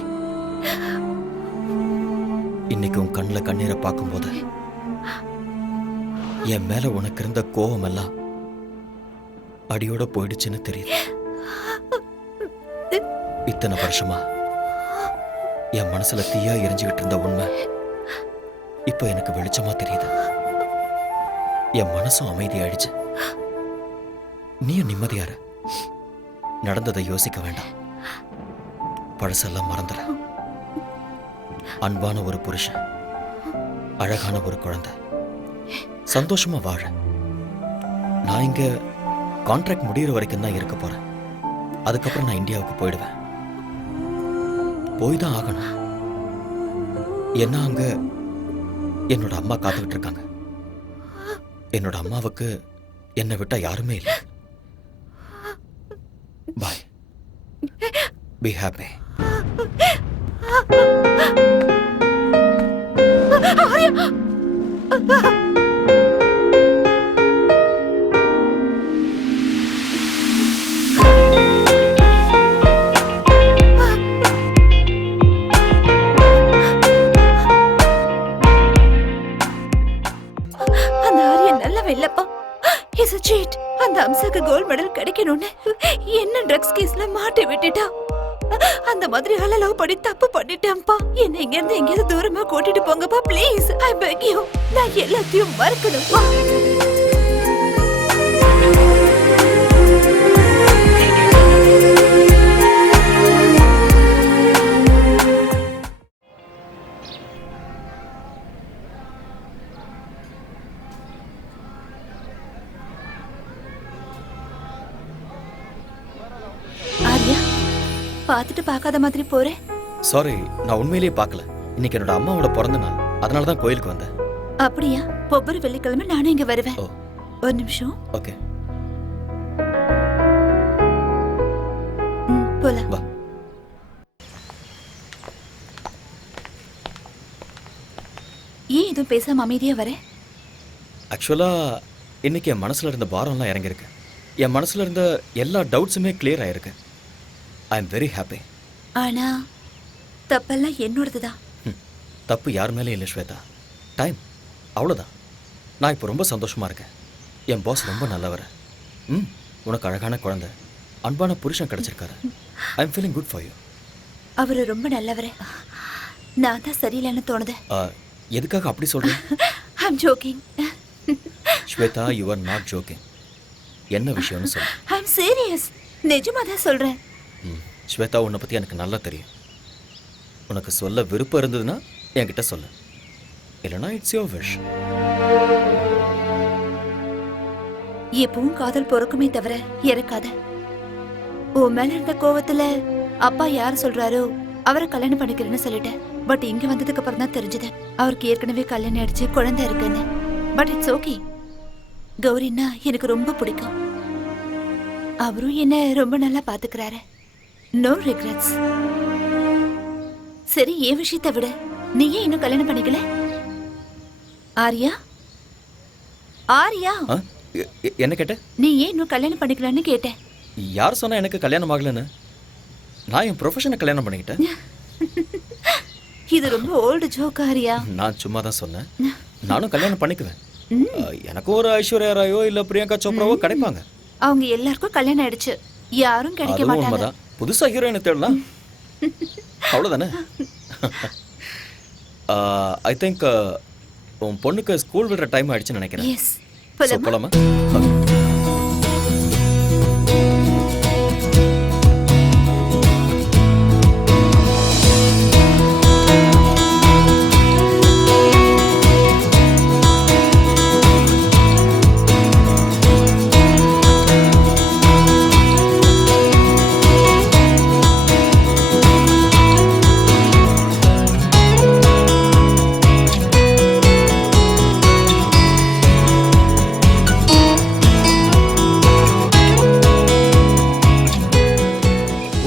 இன்னைக்கு உன் கண்ணுல கண்ணீரை பார்க்கும்போது என் மேல உனக்கு இருந்த கோபம் எல்லாம் அடியோட போயிடுச்சுன்னு தெரியுது. இத்தனை வருஷமா என் மனசுல தீயா எரிஞ்சுக்கிட்டு இருந்த உண்மை இப்ப எனக்கு வெளிச்சமா தெரியுது. என் மனசும் அமைதியாயிடுச்சு, நீயும் நிம்மதியார. நடந்ததை யோசிக்க வேண்டாம், பழசெல்லாம் மறந்துட. அன்பான ஒரு புருஷன், அழகான ஒரு குழந்தை, சந்தோஷமா வாழ. நான் இங்க கான்ட்ராக்ட் முடிகிற வரைக்கும் தான் இருக்க போறேன். அதுக்கப்புறம் நான் இந்தியாவுக்கு போயிடுவேன். போய் தான் ஆகணும். என்ன, அங்க என்னோட அம்மா காத்துக்கிட்டு இருக்காங்க. என்னோட அம்மாவுக்கு என்னை விட்டா யாருமே இல்லை. பாய், பி ஹாப்பி. அந்த ஆரியன் நல்ல வெள்ளப்பா. He's a cheat. அந்த அம்சாக்கு கோல்ட் மெடல் கிடைக்கணும்னு என்ன ட்ரக்ஸ் கேஸ்ல மாட்டி விட்டுட்டா. அந்த மாதிரி ஆள லவ் பண்ணி தப்பு பண்ணிட்டேன்ப்பா. என்ன இங்க இருந்து எங்கேயாவது தூரமா கூட்டிட்டு போங்கப்பா ப்ளீஸ். I peg you. நான் எல்லாத்தையும் மறக்கணும்ப்பா. ஆர்யா, பார்த்துட்டு பார்க்காத மாதிரி போறேன். சாரி, நான் உண்மையிலேயே பார்க்கல. இன்னைக்கு என்னோட அம்மாவோட பிறந்த நாள், அதனால தான் கோயிலுக்கு வந்தேன். அப்படியா? ஒவ்வொரு வெள்ளிக்கிழமை நானும் இங்க வருவேன். ஒரு நிமிஷம். ஓகே, போலாம். வா. ஏன் எதுவும் பேசாம அமைதியா வர? ஆக்சுவலா இன்னைக்கு என் மனசுல இருந்த பாரம்லாம் இறங்கியிருக்கு. என் மனசுல இருந்த எல்லா டவுட்ஸுமே கிளியர் ஆயிருக்கு. I am very happy. ஆனா தப்பெல்லாம் என்னோடதுதான். தப்பு யார் மேலே இல்லை ஸ்வேதா. டைம், அவ்வளோதான். நான் இப்போ ரொம்ப சந்தோஷமா இருக்கேன். என் பாஸ் ரொம்ப நல்லவர். உனக்கு அழகான குழந்தை, அன்பான புருஷன் கிடைச்சிருக்காரு. I am feeling good for you. அவரு ரொம்ப நல்லவர். நான் தான் சரியில்லைன்னு தோணுது. எதுக்காக அப்படி சொல்றேன்? I am joking. Shweta, you are not joking. என்ன விஷயம்னு சொல்லு. I am serious. நிஜமா தான் சொல்றேன். ஸ்வேதா, உன்னை பத்தி எனக்கு நல்லா தெரியும். உனக்கு சொல்ல விருப்பம் இருந்ததுன்னா என்கிட்ட சொல்லு, இல்லைனா இட்ஸ் யுவர் விஷ். எப்பவும் காதல் பொறுக்குமே தவிர இறக்காத. உன் மேல இருந்த கோவத்துல அப்பா யார் சொல்றாரோ அவரை கல்யாணம் பண்ணிக்கிறேன்னு சொல்லிட்டேன். பட் இங்க வந்ததுக்கு அப்புறம் தான் தெரிஞ்சது அவருக்கு ஏற்கனவே கல்யாணம் ஆயிடுச்சு, குழந்தை இருக்குன்னு. But it's okay. கௌரின்னா எனக்கு ரொம்ப பிடிக்கும். அவரும் என்ன ரொம்ப நல்லா பாத்துக்கிறாரு. No regrets. சரி, என் விஷயத்தை விட நீ ஏன் இன்னும் கல்யாணம் பண்ணிக்கல? ஆர்யா, ஆர்யா, என்ன கேட்ட? நீ ஏன் இன்னும் கல்யாணம் பண்ணிக்கலான்னு கேட்டேன். யார் சொன்னா எனக்கு கல்யாணம் ஆகலன்னு? நான் என் ப்ரொஃபஷனை கல்யாணம் பண்ணிக்கிட்டேன். இது ரொம்ப ஓல்டு ஜோக் ஆர்யா. நான் சும்மா தான் சொன்னேன். நானும் கல்யாணம் பண்ணிக்குவேன். எனக்கு ஒரு ஐஸ்வர்யா ராயோ இல்ல பிரியங்கா சோப்ராவோ கிடைப்பாங்க. அவங்க எல்லாருக்கும் கல்யாணம் ஆயிடுச்சு, யாரும் கிடைக்க அதுவும் மாட்டாங்க. உண்மைதான். புதுசா ஹீரோயினை தேடலாம், அவ்வளவுதானே? ஐ திங்க் உன் பொண்ணுக்கு ஸ்கூல் விடுற டைம் ஆயிடுச்சுன்னு நினைக்கிறேன். எஸ், So, போலாமா?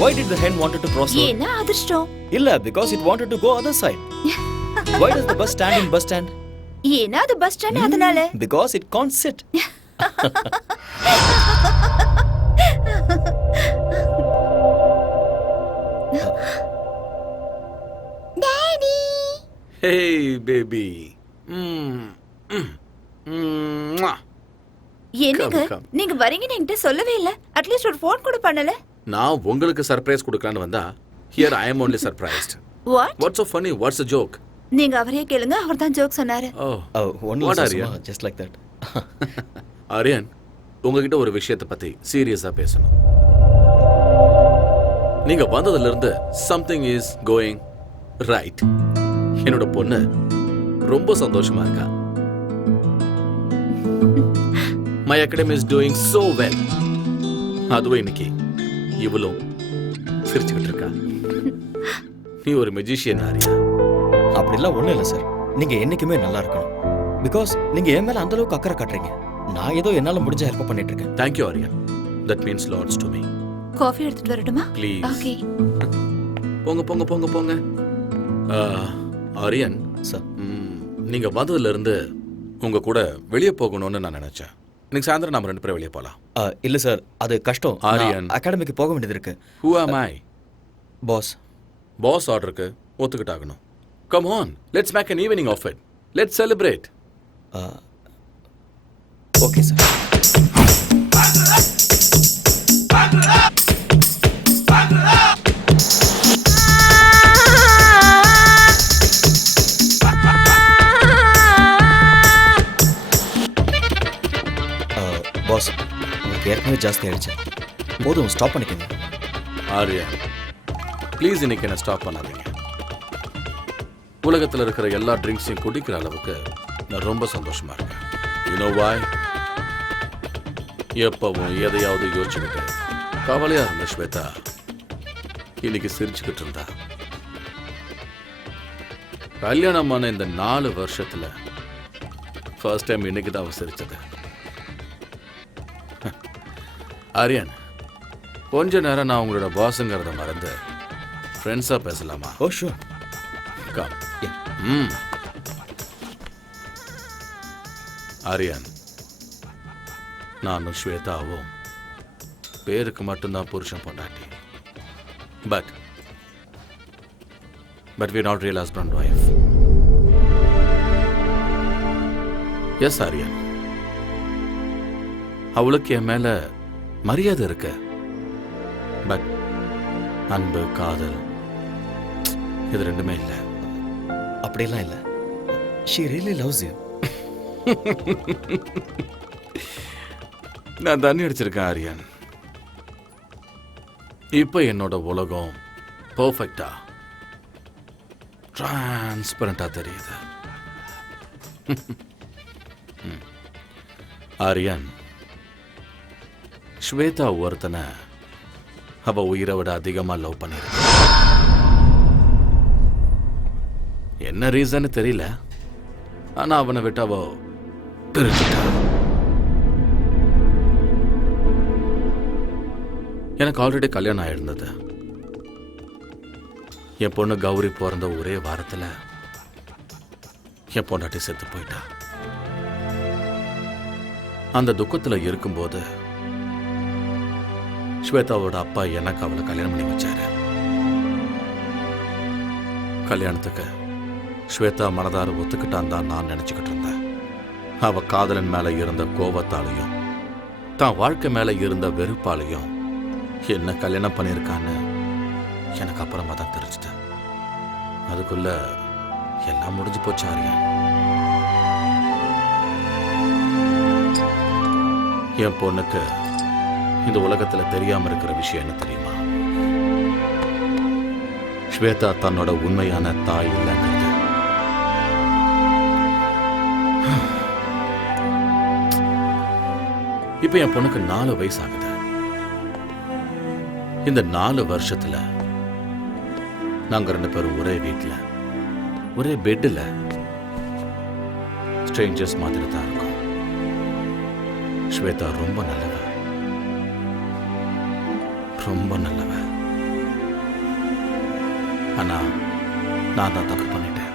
Why did the hen wanted to cross road? ஏன்னா அதிர்ஷ்டம். இல்ல, because it wanted to go other side. Why does the bus stand in bus stand? ஏன்னா அது பஸ் ஸ்டாண்ட், அதனால. Because it can't sit. Daddy. Hey baby. என்னங்க Come, come. நீங்க வரீங்கன்னு என்கிட்ட சொல்லவே இல்ல. அட்லீஸ்ட் ஒரு ஃபோன் கூட பண்ணல. நான் உங்களுக்கு சர்ப்ரைஸ் கொடுக்கலான்னு வந்தா here I am only surprised. What? What's so funny? What's the joke? நீங்க அவரே கேளுங்க, அவர் தான் ஜோக் சொன்னாரு. Only What are Susuma, you? just like that. Aryan, உங்ககிட்ட ஒரு விஷயத்தை பத்தி சீரியஸா பேசணும். நீங்க வந்ததுல இருந்து something is going right. என்னோட பொண்ணு ரொம்ப சந்தோஷமா இருக்கா. My academy is doing so well. அதுவும் இன்னைக்கு இவளும் சிரிச்சுக்கிட்டு இருக்கா. நீ ஒரு மெஜிஷியன் ஆரியா. அப்படிலாம் ஒண்ணும் இல்லை சார். நீங்க என்னைக்குமே நல்லா இருக்கணும். பிகாஸ் நீங்க என் மேல அந்த அளவுக்கு அக்கறை காட்டுறீங்க. நான் ஏதோ என்னால முடிஞ்ச ஹெல்ப் பண்ணிட்டு இருக்கேன். Thank you Arya. That means lots to me. Coffee எடுத்துட்டு வரட்டுமா? Please. ஓகே. போங்க போங்க போங்க போங்க. ஆரியன் சார், நீங்க வந்ததுல இருந்து உங்க கூட வெளியே போகணும்னு நான் நினைச்சேன். இன்னைக்கு சாயந்தரம் நாம 2 பேரும் வெளியே போலாம். இல்ல சார், அது கஷ்டம். ஆரியன், அகாடமிக்கு போக வேண்டியது இருக்கு. Who am I? Boss. Boss ஆர்டருக்கு ஒத்துக்கிட்டாகணும். Come on, let's make an evening of it. Let's celebrate. Okay sir. Boss உங்களுக்கு ஏற்கனவே ஜாஸ்தி ஆயிடுச்சு, போதும் ஸ்டாப் பண்ணிக்கோங்க. ஆர்யா ப்ளீஸ் இன்னைக்கு என்ன ஸ்டாப் பண்ணாதீங்க. உலகத்தில் இருக்கிற எல்லா ட்ரிங்க்ஸையும் குடிக்கிற அளவுக்கு நான் ரொம்ப சந்தோஷமா இருக்கேன். யூனோ வாய்? எப்பவும் எதையாவது யோசிச்சுக்கிட்டு கவலையா இருந்த ஸ்வேதா இன்னைக்கு சிரிச்சுக்கிட்டு இருந்தா. கல்யாணமான இந்த 4 வருஷத்துல ஃபர்ஸ்ட் டைம் இன்னைக்கு தான் அவ சிரிச்சது. ஆரியன், கொஞ்ச நேரம் நான் உங்களோட பாஸுங்கிறத மறந்து ஃப்ரெண்ட்ஸா பேசலாமா? ஓ ஷூர். கம். ஆரியன், நானும் ஸ்வேதாவும் பேருக்கு மட்டும்தான் புருஷன் பொண்டாட்டி. But we're not real husband and wife. Yes Aryan, அவளுக்கு என் மேல மரியாதை இருக்கு. பட் அன்பு, காதல் இது ரெண்டுமே இல்லை. அப்படியெல்லாம் இல்லை. she really loves you. நான் தண்ணி அடிச்சிருக்கேன் ஆரியன். இப்போ என்னோட உலகம் பர்ஃபெக்டா டிரான்ஸ்பரண்டா தெரியுது. ஆரியன், ஸ்வேதா ஒருத்தனை அவ உயிரை விட அதிகமா லவ் பண்ணிருக்க. என்ன ரீசன் தெரியல, ஆனா அவனை விட்டு அவ பிரிச்சுட்டா. எனக்கு ஆல்ரெடி கல்யாணம் ஆயிருந்தது. என் பொண்ணு கௌரி பிறந்த ஒரே வாரத்தில் என் பொண்டாட்டி செத்து போயிட்டா. அந்த துக்கத்தில் இருக்கும்போது ஸ்வேதாவோட அப்பா எனக்கு அவளை கல்யாணம் பண்ணி வச்சாரு. கல்யாணத்துக்கு ஸ்வேதா மனதார ஒத்துக்கிட்டான் தான் நான் நினைச்சுக்கிட்டு இருந்தேன். அவ காதலன் மேல இருந்த கோபத்தாலையும் தான் வாழ்க்கை மேல இருந்த வெறுப்பாலையும் என்ன கல்யாணம் பண்ணியிருக்கான்னு எனக்கு அப்புறமா தான் தெரிஞ்சுட்டேன். அதுக்குள்ள எல்லாம் முடிஞ்சு போச்சு ஆரியா. என் பொண்ணுக்கு இந்த உலகத்துல தெரியாம இருக்கிற விஷயம் என்ன தெரியுமா? ஸ்வேதா தன்னோட உண்மையான தாய் இல்லைங்கிறது. இப்ப என் பொண்ணுக்கு 4 வயசு ஆகுது. இந்த 4 வருஷத்துல நாங்க 2 பேரும் ஒரே வீட்டுல ஒரே பெட்ல ஸ்ட்ரேஞ்சர்ஸ் மாதிரி தான் இருக்கோம். ஸ்வேதா ரொம்ப நல்லவ, ரொம்ப நல்லவ. ஆனா நான் தான் தப்பு பண்ணிட்டேன்.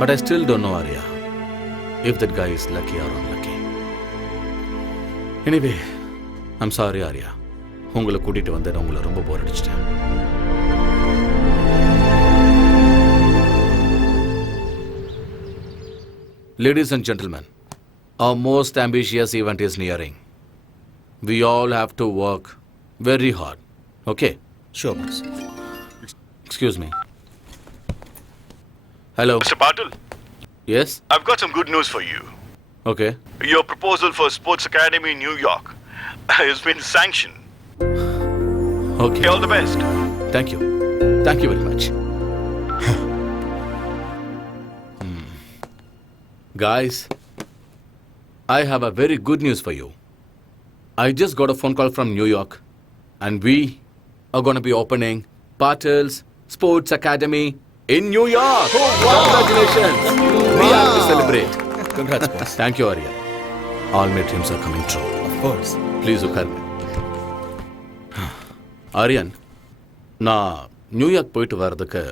But I still don't know Arya if that guy is lucky or unlucky. Anyway I'm sorry Arya, உங்களை கூட்டிட்டு வந்து நான் உங்களை ரொம்ப போர் அடிச்சிட்டேன். Ladies and gentlemen, our most ambitious event is nearing. We all have to work very hard. Okay? Sure, boss. Excuse me. Hello. Mr. Patil? Yes? I've got some good news for you. Okay. Your proposal for Sports Academy in New York has been sanctioned. Okay. All the best. Thank you. Thank you very much. Guys, I have a very good news for you. I just got a phone call from New York, and we are going to be opening Patil's Sports Academy in New York. Congratulations. We have to celebrate. Congrats, boss. Thank you, Arya. All my dreams are coming true. Of course. Please look at me. Aryan, நான் New York போயிட்டு வர்றதுக்கு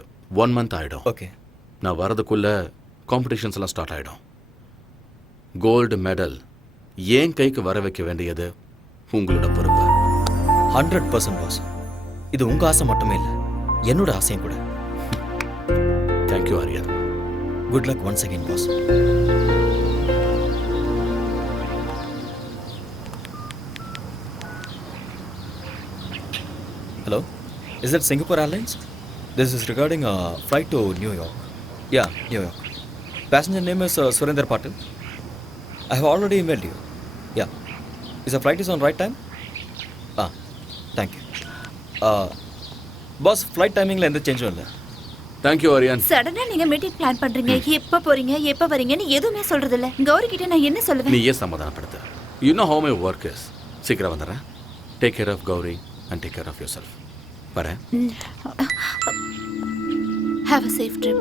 1 month ஆகிடும். Okay. நான் வர்றதுக்குள்ள competitions எல்லாம் start ஆகிடும். Gold medal ஏன் கைக்கு வர வைக்க வேண்டியது உங்களோட பொறுப்பு. 100% பாஸ். இது உங்க ஆசை மட்டுமே இல்லை, என்னோட ஆசையும் கூட. Thank you Aryan. Good luck once again boss. Hello, is that Singapore Airlines? This is regarding a flight to New York. Yeah, New York. Passenger name is Surinder Patil. I have already emailed you. Yeah is a flight is on right time thank you boss flight டைமிங்கில் எந்த சேஞ்சும் இல்லை. Thank you Aryan. சடனா நீங்க meeting plan பண்றீங்க, எப்ப போறீங்க எப்ப வரீங்கன்னு எதுவுமே சொல்றது இல்ல. கௌரி கிட்ட நான் என்ன சொல்லுவேன்? நீ ஏன் சமாதானப்படுத்து? You know how my work is. சீக்கிரம் வந்துடுறேன். Take care of Gauri and take care of yourself. வரேன். Have a safe trip.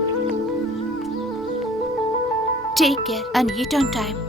Take care and eat on time.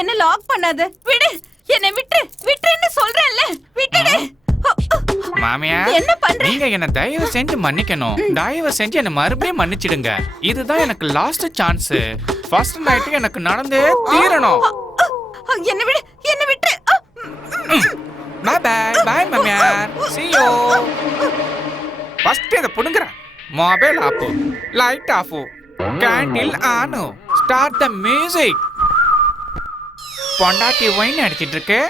என்ன லாக் பண்ணாத. விடு, என்ன விட்டுன்னு சொல்றேன்ல. விட்டுடு. மாமியா, என்ன பண்ற? நீங்க என்ன தயவு செஞ்சு மன்னிக்கணும். தயவு செஞ்சு என்ன மறுபடியும் மன்னிச்சிடுங்க. இதுதான் எனக்கு லாஸ்ட் சான்ஸ். ஃபர்ஸ்ட் நைட் எனக்கு நடந்தே தீரணும். என்ன விடு, என்ன விட்டு. பை பை பை மாமியா. see you. ஃபர்ஸ்ட் இத புடுங்கற. Mobile off, light off, candle on, start the music. பொண்டாட்டி வைன் அடிச்சிட்டு இருக்கு.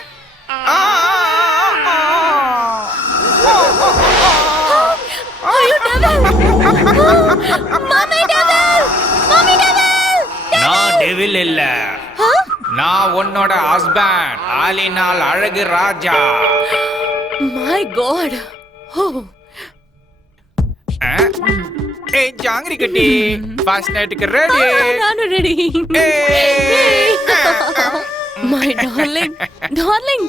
ஐயோ டெவில்! மாமி டெவில்! மாமி டெவில்! நான் டெவில் இல்ல. நான் உன்னோட ஹஸ்பண்ட், ஆலினால் அழகு ராஜா. My God. ஓ. ஏய் ஜாங்கிரி கட்டி, ஃபர்ஸ்ட் நைட்டுக்கு ரெடி. நானும் ready. My darling, darling,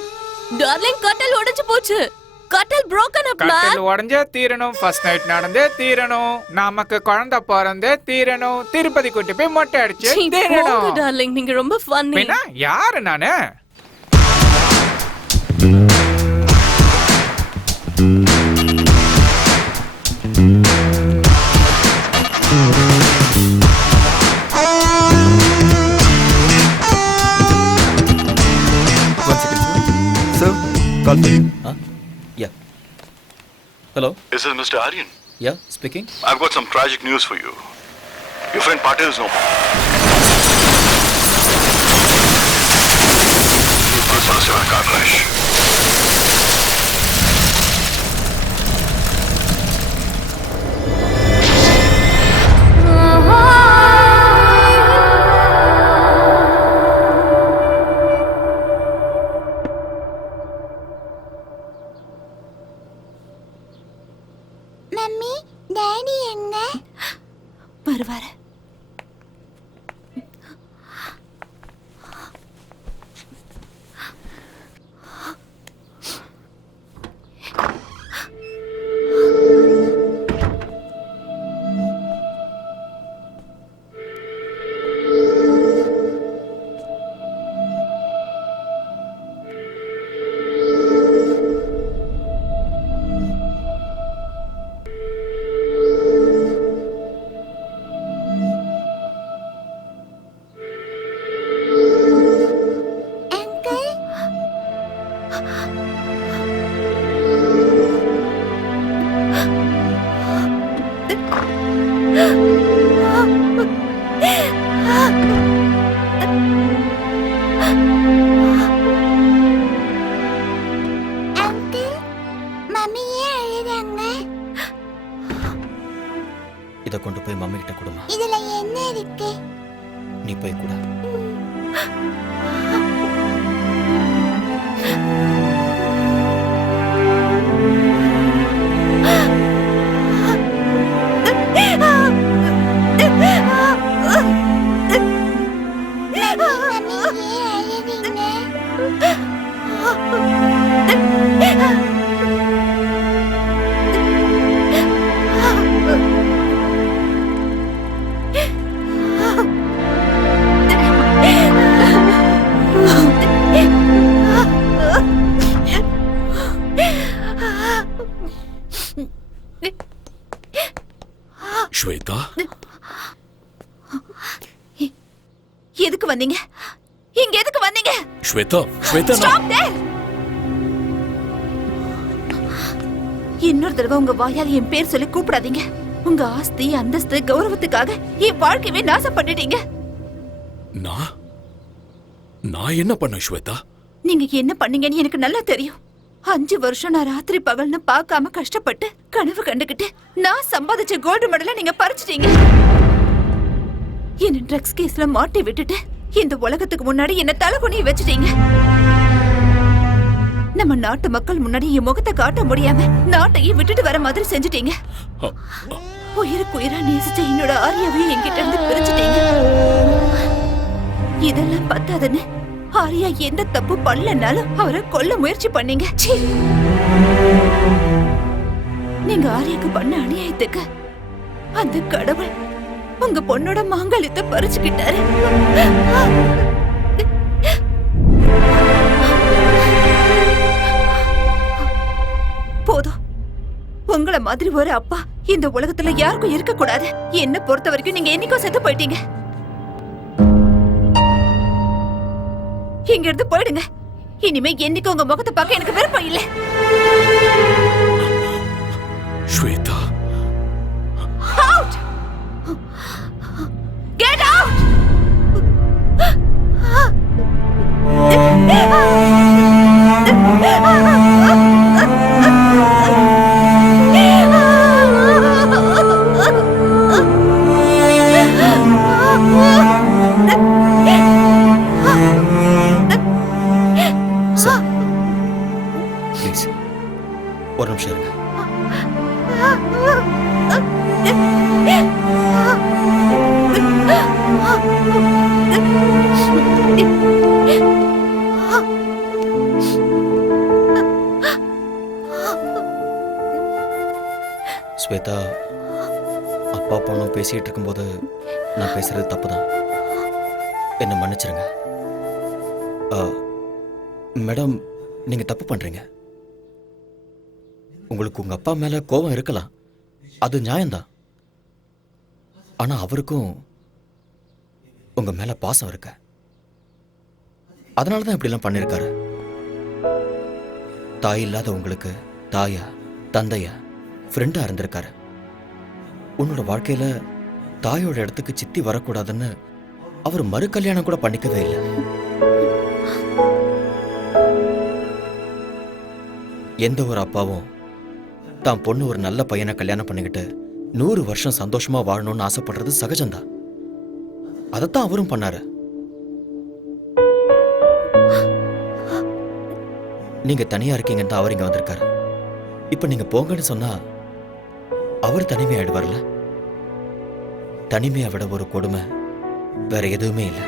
darling, கட்டல் உடைஞ்சு போச்சு. கட்டல் broken up man. கட்டல் உடைஞ்சே தீரணும். ஃபர்ஸ்ட் நைட் நடந்தே தீரணும். நமக்கு குழந்தை பிறந்தே தீரணும். திருப்பதி கூட்டி போய் மொட்டை அடிச்சு தீரணும். டார்லிங், நீங்க ரொம்ப ஃபன்னி. என்ன யாரு நானு? Call for you. Yeah. Hello? This is Mr. Aryan. Yeah, speaking. I've got some tragic news for you. Your friend Patil is no more. He was also in a car crash. Mummy, daddy எங்க? வருவாரு. இதை கொண்டு போய் mummy கிட்ட கொடுமா. இதுல என்ன இருக்கு? நீ போய் கூட. ஸ்வேதா, எதுக்கு வந்தீங்க? இங்க எதுக்கு வந்தீங்க? Shweta, Shweta, Stop there! இன்னொரு தடவை உங்க வாயால் என் பேர் சொல்லி கூப்பிடாதீங்க. உங்க ஆஸ்தி, அந்தஸ்து, கௌரவத்துக்காக என் வாழ்க்கையவே நாசம் பண்ணிட்டீங்க. நான் என்ன பண்ண ஸ்வேதா? நீங்க என்ன பண்ணீங்கன்னு எனக்கு நல்லா தெரியும். 5 வருஷம் நான் ராத்திரி பகல்னு பார்க்காம கஷ்டப்பட்டு கனவு கண்டுகிட்டு நான் சம்பாதிச்ச கோல்டு மெடலை நீங்க பறிச்சிட்டீங்க. என்ன ட்ரக்ஸ் கேஸ்ல மாட்டி விட்டுட்டு இந்த உலகத்துக்கு முன்னாடி என்ன தலைகுனிய வச்சுட்டீங்க. நம்ம நாட்டு மக்கள் முன்னாடி என் முகத்தை காட்ட முடியாம நாட்டையே விட்டுட்டு வர மாதிரி செஞ்சுட்டீங்க. உயிருக்கு உயிரா நேசிச்ச என்னோட ஆரியாவை என்கிட்ட இருந்து பிரிச்சுட்டீங்க. இதெல்லாம் பத்தாதுன்னு ஆரியா எந்த தப்பு பண்ணலனாலும் அவரை கொல்ல முயற்சி பண்ணீங்க. நீங்க ஆரியாக்கு பண்ண அநியாயத்துக்கு அந்த கடவுள் உங்க பொண்ணோட மாங்கல்யத்தை பறிச்சுக்கிட்டாரு. போதும். உங்கள மாதிரி ஒரு அப்பா இந்த உலகத்துல யாருக்கும் இருக்க கூடாது. என்ன பொறுத்த வரைக்கும் நீங்க என்னைக்கோ செத்து போயிட்டீங்க. இங்க இருந்து போயிடுங்க. இனிமே என்னைக்கு உங்க முகத்தை பார்க்க எனக்கு விருப்பம் இல்லை. Shweta, Out! Get out! Please ஒரு நிமிஷம் இருங்க. ஸ்வேதா, அப்பா பொண்ணும் பேசிட்டு இருக்கும்போது நான் பேசுறது தப்புதான். என்ன மன்னிச்சிருங்க. மேடம், நீங்க தப்பு பண்றீங்க. உங்களுக்கு உங்க அப்பா மேல கோபம் இருக்கலாம், அது நியாயம்தான். ஆனா அவருக்கும் உங்க மேல பாசம் இருக்கு. அதனாலதான் இப்படிலாம் பண்ணிருக்காரு. தாய் இல்லாத உங்களுக்கு தாயா, தந்தையா, ஃப்ரெண்டா இருந்திருக்காரு. உன்னோட வாழ்க்கையில தாயோட இடத்துக்கு சித்தி வரக்கூடாதுன்னு அவர் மறு கல்யாணம் கூட பண்ணிக்கவே இல்லை. எந்த ஒரு அப்பாவும் தான் பொண்ணு ஒரு நல்ல பையனை கல்யாணம் பண்ணிக்கிட்டு 100 வருஷம் சந்தோஷமா வாழணும்னு ஆசைப்படுறது சகஜம்தான். அதைத்தான் அவரும் பண்ணாரு. நீங்க தனியா இருக்கீங்கன்னு தான் அவர் இங்க வந்திருக்காரு. இப்ப நீங்க போங்கன்னு சொன்னா அவர் தனிமையாயிடுவார்ல. தனிமையை விட ஒரு கொடுமை வேற எதுவுமே இல்லை.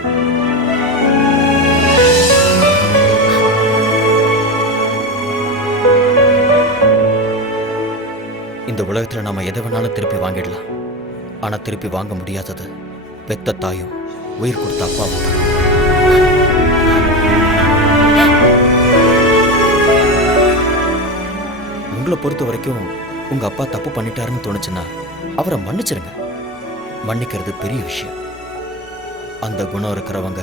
இந்த உலகத்துல நாம எதை வேணாலும் திருப்பி வாங்கிடலாம். ஆனா திருப்பி வாங்க முடியாதது பெத்த தாயும் உயிர் கொடுத்த அப்பாவும் தான். உங்களை பொறுத்த வரைக்கும் உங்க அப்பா தப்பு பண்ணிட்டாருன்னு தோணுச்சுன்னா அவரை மன்னிச்சிருங்க. மன்னிக்கிறது பெரிய விஷயம். அந்த குணம் இருக்கிறவங்க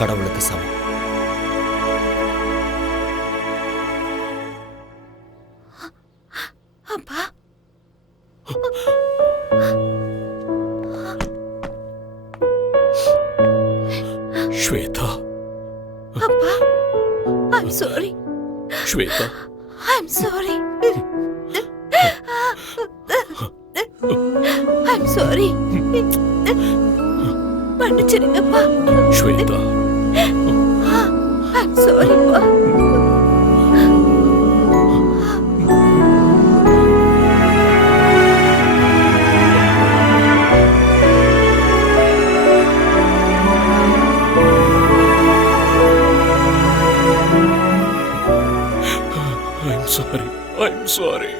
கடவுளுக்கு சமம். அப்பா, ஸ்வேதா, அப்பா, I'm sorry. Shweta, I'm sorry. I'm sorry. மன்னிச்சிருங்கப்பா. Shweta, I'm sorry, பா. I'm sorry. I'm sorry.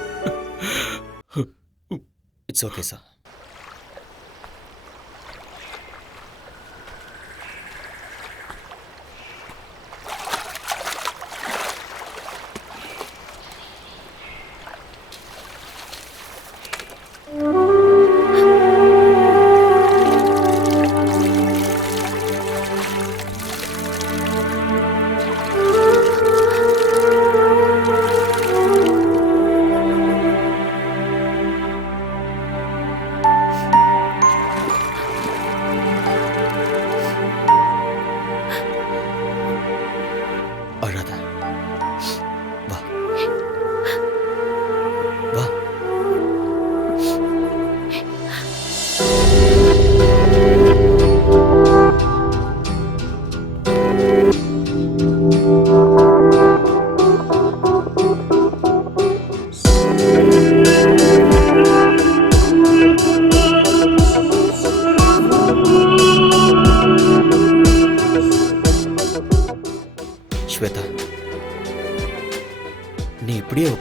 It's okay, sir.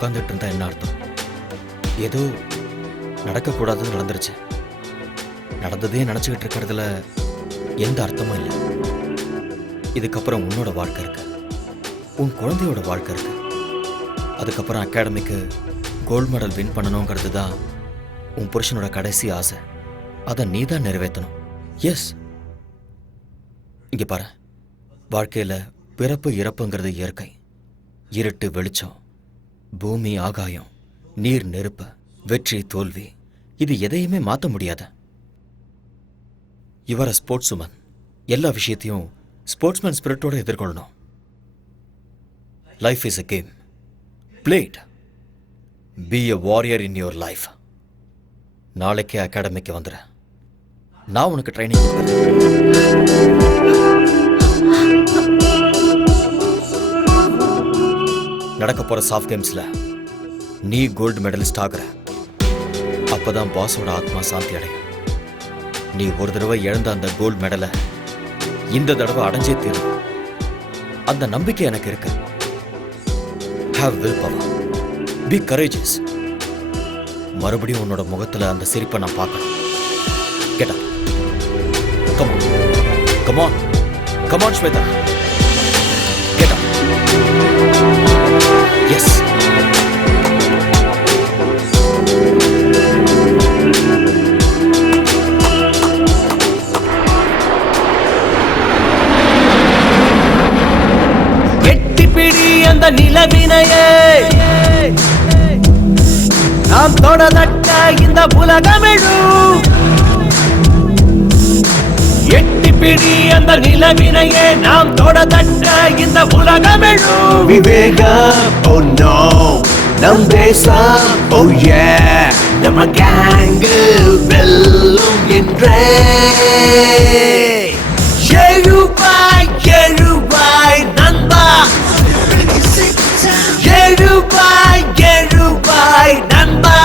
உட்காந்துட்டு இருந்தா என்ன அர்த்தம்? ஏதோ நடக்கக்கூடாதுன்னு நடந்துருச்சு. நடந்ததே நினச்சிக்கிட்டு இருக்கிறதுல எந்த அர்த்தமும் இல்லை. இதுக்கப்புறம் உன்னோட வாழ்க்கை இருக்கு, உன் குழந்தையோட வாழ்க்கை இருக்கு. அதுக்கப்புறம் அகாடமிக்கு கோல்டு மெடல் வின் பண்ணணுங்கிறது தான் உன் புருஷனோட கடைசி ஆசை. அதை நீ தான் நிறைவேற்றணும். எஸ், இங்கே பாரு, வாழ்க்கையில் பிறப்பு இறப்புங்கிறது இயற்கை. இருட்டு வெளிச்சம், பூமி ஆகாயம், நீர் நெருப்பு, வெற்றி தோல்வி, இது எதையுமே மாற்ற முடியாத. இவர ஸ்போர்ட்ஸ் உமன், எல்லா விஷயத்தையும் ஸ்போர்ட்ஸ்மேன் ஸ்பிரிட்டோட எதிர்கொள்ளணும். Life is a game, play it. Be a warrior in your life. நாளைக்கே அகாடமிக்கு வந்துடு, நான் உனக்கு ட்ரைனிங் கொடுக்குறேன். நடக்க போற சாஃப்ட் கேம்ஸ்ல நீ கோல்டு மெடலிஸ்ட் ஆகுற. அப்பதான் பாஸோட ஆத்மா சாந்தி அடையும். நீ ஒரு தடவை இழந்த அந்த கோல்டு மெடலை இந்த தடவை அடைஞ்சே தீரும். அந்த நம்பிக்கை எனக்கு இருக்கு. Have will power, be courageous. மறுபடியும் உன்னோட முகத்துல அந்த சிரிப்பை நான் பார்க்கணும். Get up, come on, come on, come on Shweta, get up. Yes, எட்டிப்பிடி அந்த நிலவினையே நாம் தொடதட்ட இந்த உலகமிழும். எட்டிப்பிடி அந்த நிலவினையே நாம் தொடதட்ட இந்த உலகமிழும். விவேகம், oh no, நம் தேசம், oh yeah, நம்ம கேங்கு வெல்லும் என்றே. எழுவாய் எழுவாய் நண்பா, எழுவாய் எழுவாய் நண்பா.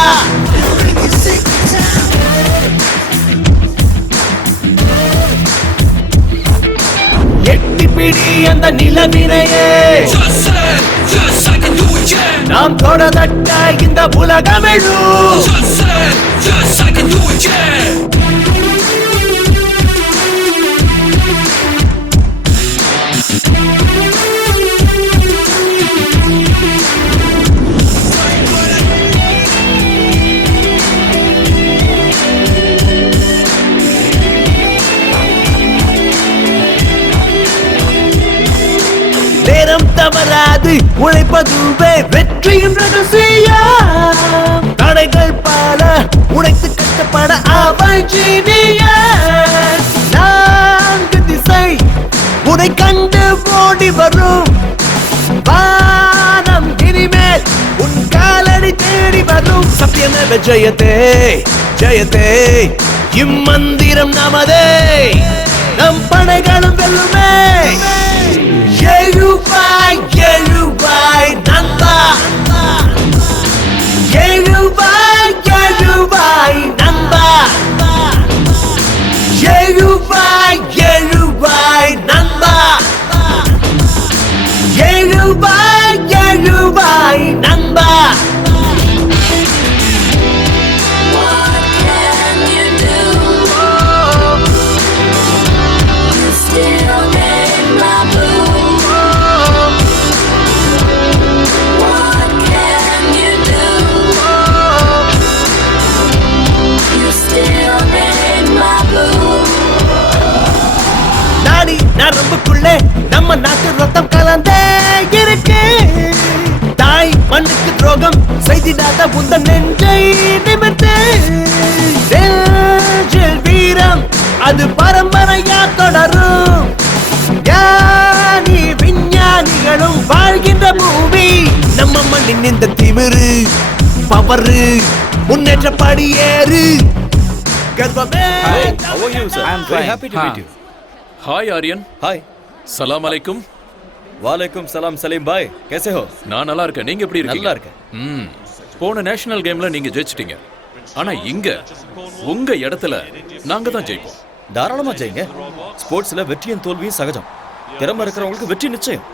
எட்டிப்பிடி அந்த நிலவினையே நாம் தொடதட்ட இந்த உலகமிழும். நேரம் தவறாது உழைப்பதுவே வெற்றியின் ரகசியம். தடைகள் பல உழைத்து கஷ்டப்பட அவள் ஜீனியர். நான்கு திசை உனை கண்டு ஓடி வரும். வானம் இனிமேல் உன் காலடி தேடி வரும். சத்தியமேவ ஜெயதே ஜெயதே, இம்மந்திரம் நமதே, நம் படைகளும் வெல்லுமே. எழுவாய் எழுவாய் நண்பா, எழுவாய் எழுவாய் நண்பா, எழுவாய் எழுவாய் நண்பா, எழுவாய் எழுவாய் நண்பா. நரம்புக்குள்ளே நம்ம நாட்டு ரத்தம் கலந்தே இருக்கு. தாய் மண்ணுக்கு துரோகம் செய்திடாத உந்த நெஞ்சை நிமிர்த்து. நெஞ்சில் வீரம் அது பரம்பரையா தொடரும். ஞானி விஞ்ஞானிகளும் வாழ்கின்ற பூமி நம்ம மண்ணின் இந்த திமிரு பவரு முன்னேற்ற படியேறு. கர்வமே. How are you, sir? I am very happy to meet you. हाय आर्यन. हाय. सलाम अलैकुम. वालेकुम सलाम सलीम भाई, कैसे हो? நான் நல்லா இருக்கேன். நீங்க எப்படி இருக்கீங்க? நல்லா இருக்கேன். போன நேஷனல் கேம்ல நீங்க ஜெயிச்சிட்டீங்க. ஆனா இங்க உங்க இடத்துல நாங்க தான் ஜெயிப்போம். தாராளமா ஜெயிங்க. ஸ்போர்ட்ஸ்ல வெற்றியும் தோல்வியும் சகஜம். திறமை இருக்கிறவங்களுக்கு வெற்றி நிச்சயம்.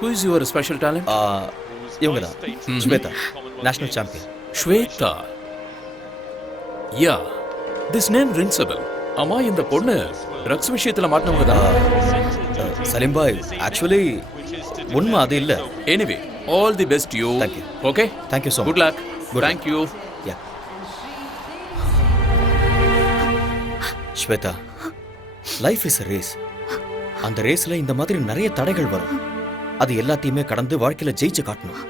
Who is your special talent? இவங்க தான் Shweta, national champion. Shweta, yeah, this name rings a bell. அம்மா, இந்த பொண்ணு ட்ரக்ஸ் விஷயத்துல மாட்டினவங்க தான். சலீம் பாய், ஆக்சுவலி உண்மை அது இல்ல. Anyway, all the best you. Thank you. Okay, thank you so good luck. Thank you. Yeah Shweta, life is a race. அந்த ரேஸ்ல இந்த மாதிரி நிறைய தடைகள் வரும். அது எல்லாத்தையுமே கடந்து வாழ்க்கையில ஜெயிச்சு காட்டணும்.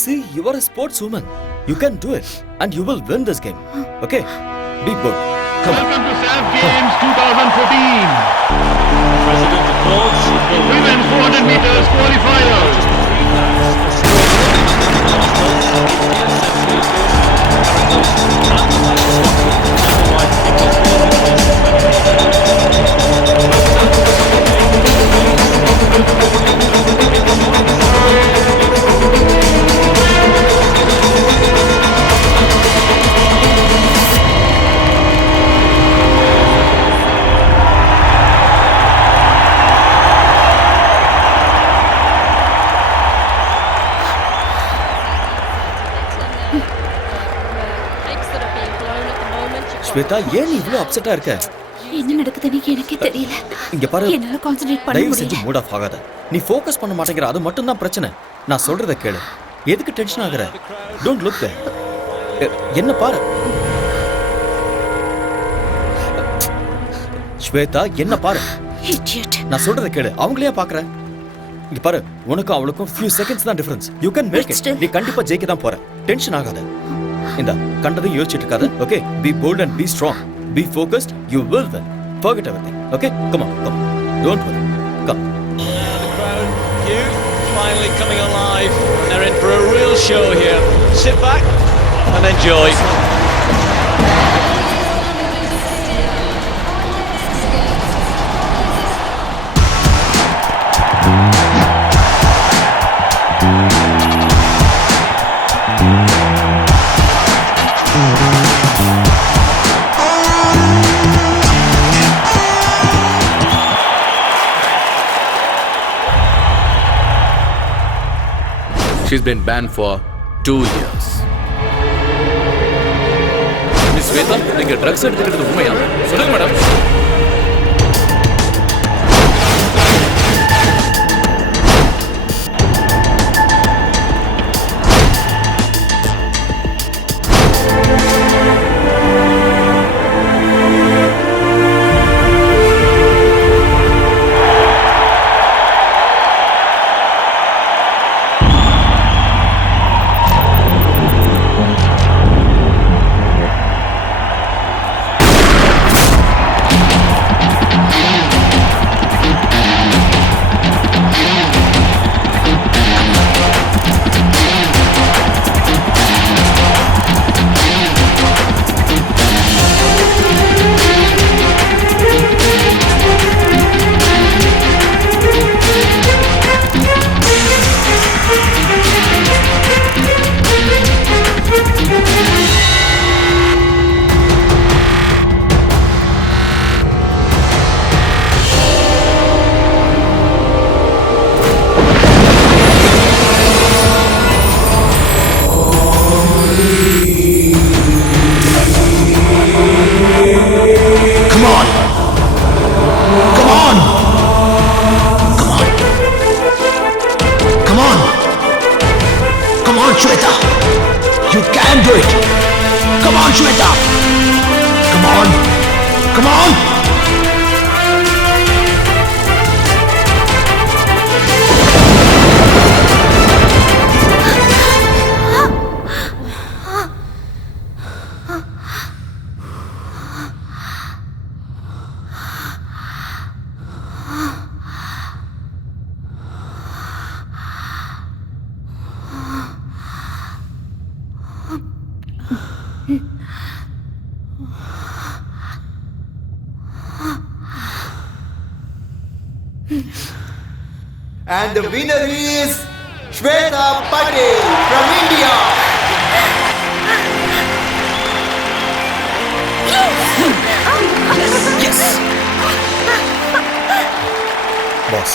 See, you are a sports woman. You can do it and you will win this game. Okay? Be good. Come on. Welcome to SAF Games 2014. President reports the women's 400 meters qualifiers. Shweta, ஏன் நீ இவ்வளவு அப்செட்டா இருக்க? என்ன நடக்குதுன்னு எனக்கே தெரியல. இங்க பாரு, என்னால கான்சென்ட்ரேட் பண்ண தயவு செஞ்சு முடியல. மூட் ஆஃப் ஆகாத. நீ ஃபோக்கஸ் பண்ண மாட்டேங்கிற, அது மட்டும் தான் பிரச்சனை. நான் சொல்றத கேளு. எதுக்கு டென்ஷன் ஆகுற? Don't look there. என்ன பாரு ஸ்வேதா, என்ன பாரு. Idiot. நான் சொல்றத கேளு. அவங்களே பாக்குற. இங்க பாரு, உனக்கும் அவளுக்கும் few seconds தான் difference. You can make it. நீ கண்டிப்பா ஜெயிக்க தான் போற. டென்ஷன் ஆகாத. இந்த கண்டதையும் யோசிச்சுட்டு இருக்காத. Okay? Be bold and be strong. Be focused. You will win. Forget everything. Okay? Come on. Come on. Don't worry. Come. The crowd, you finally coming alive. They're in for a real show here. Sit back and enjoy. She's been banned for 2 years. Miss Shweta, நீங்க drugs எடுத்துக்கிறது உண்மையா? சொல்லுங்க madam. Shweta! You can do it! Come on, Shweta! Come on! Come on! And the winner is Shweta Patel from India. Yes! Boss,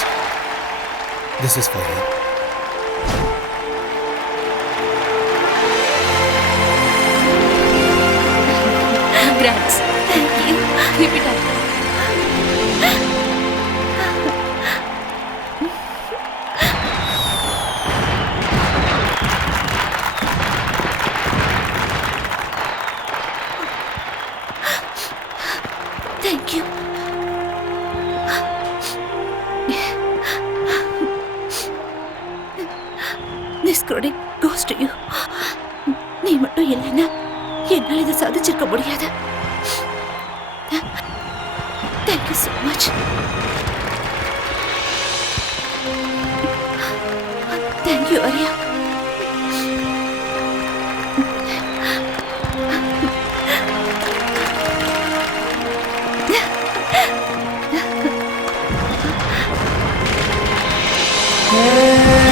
this is for you. Congrats. Thank you. Keep it up. Thank you. This credit goes to you. நீ மட்டும் இல்லைன்னா என்னால் இதை சாதிச்சிருக்க முடியாது. Thank you so much. Thank you, Arya. Hey.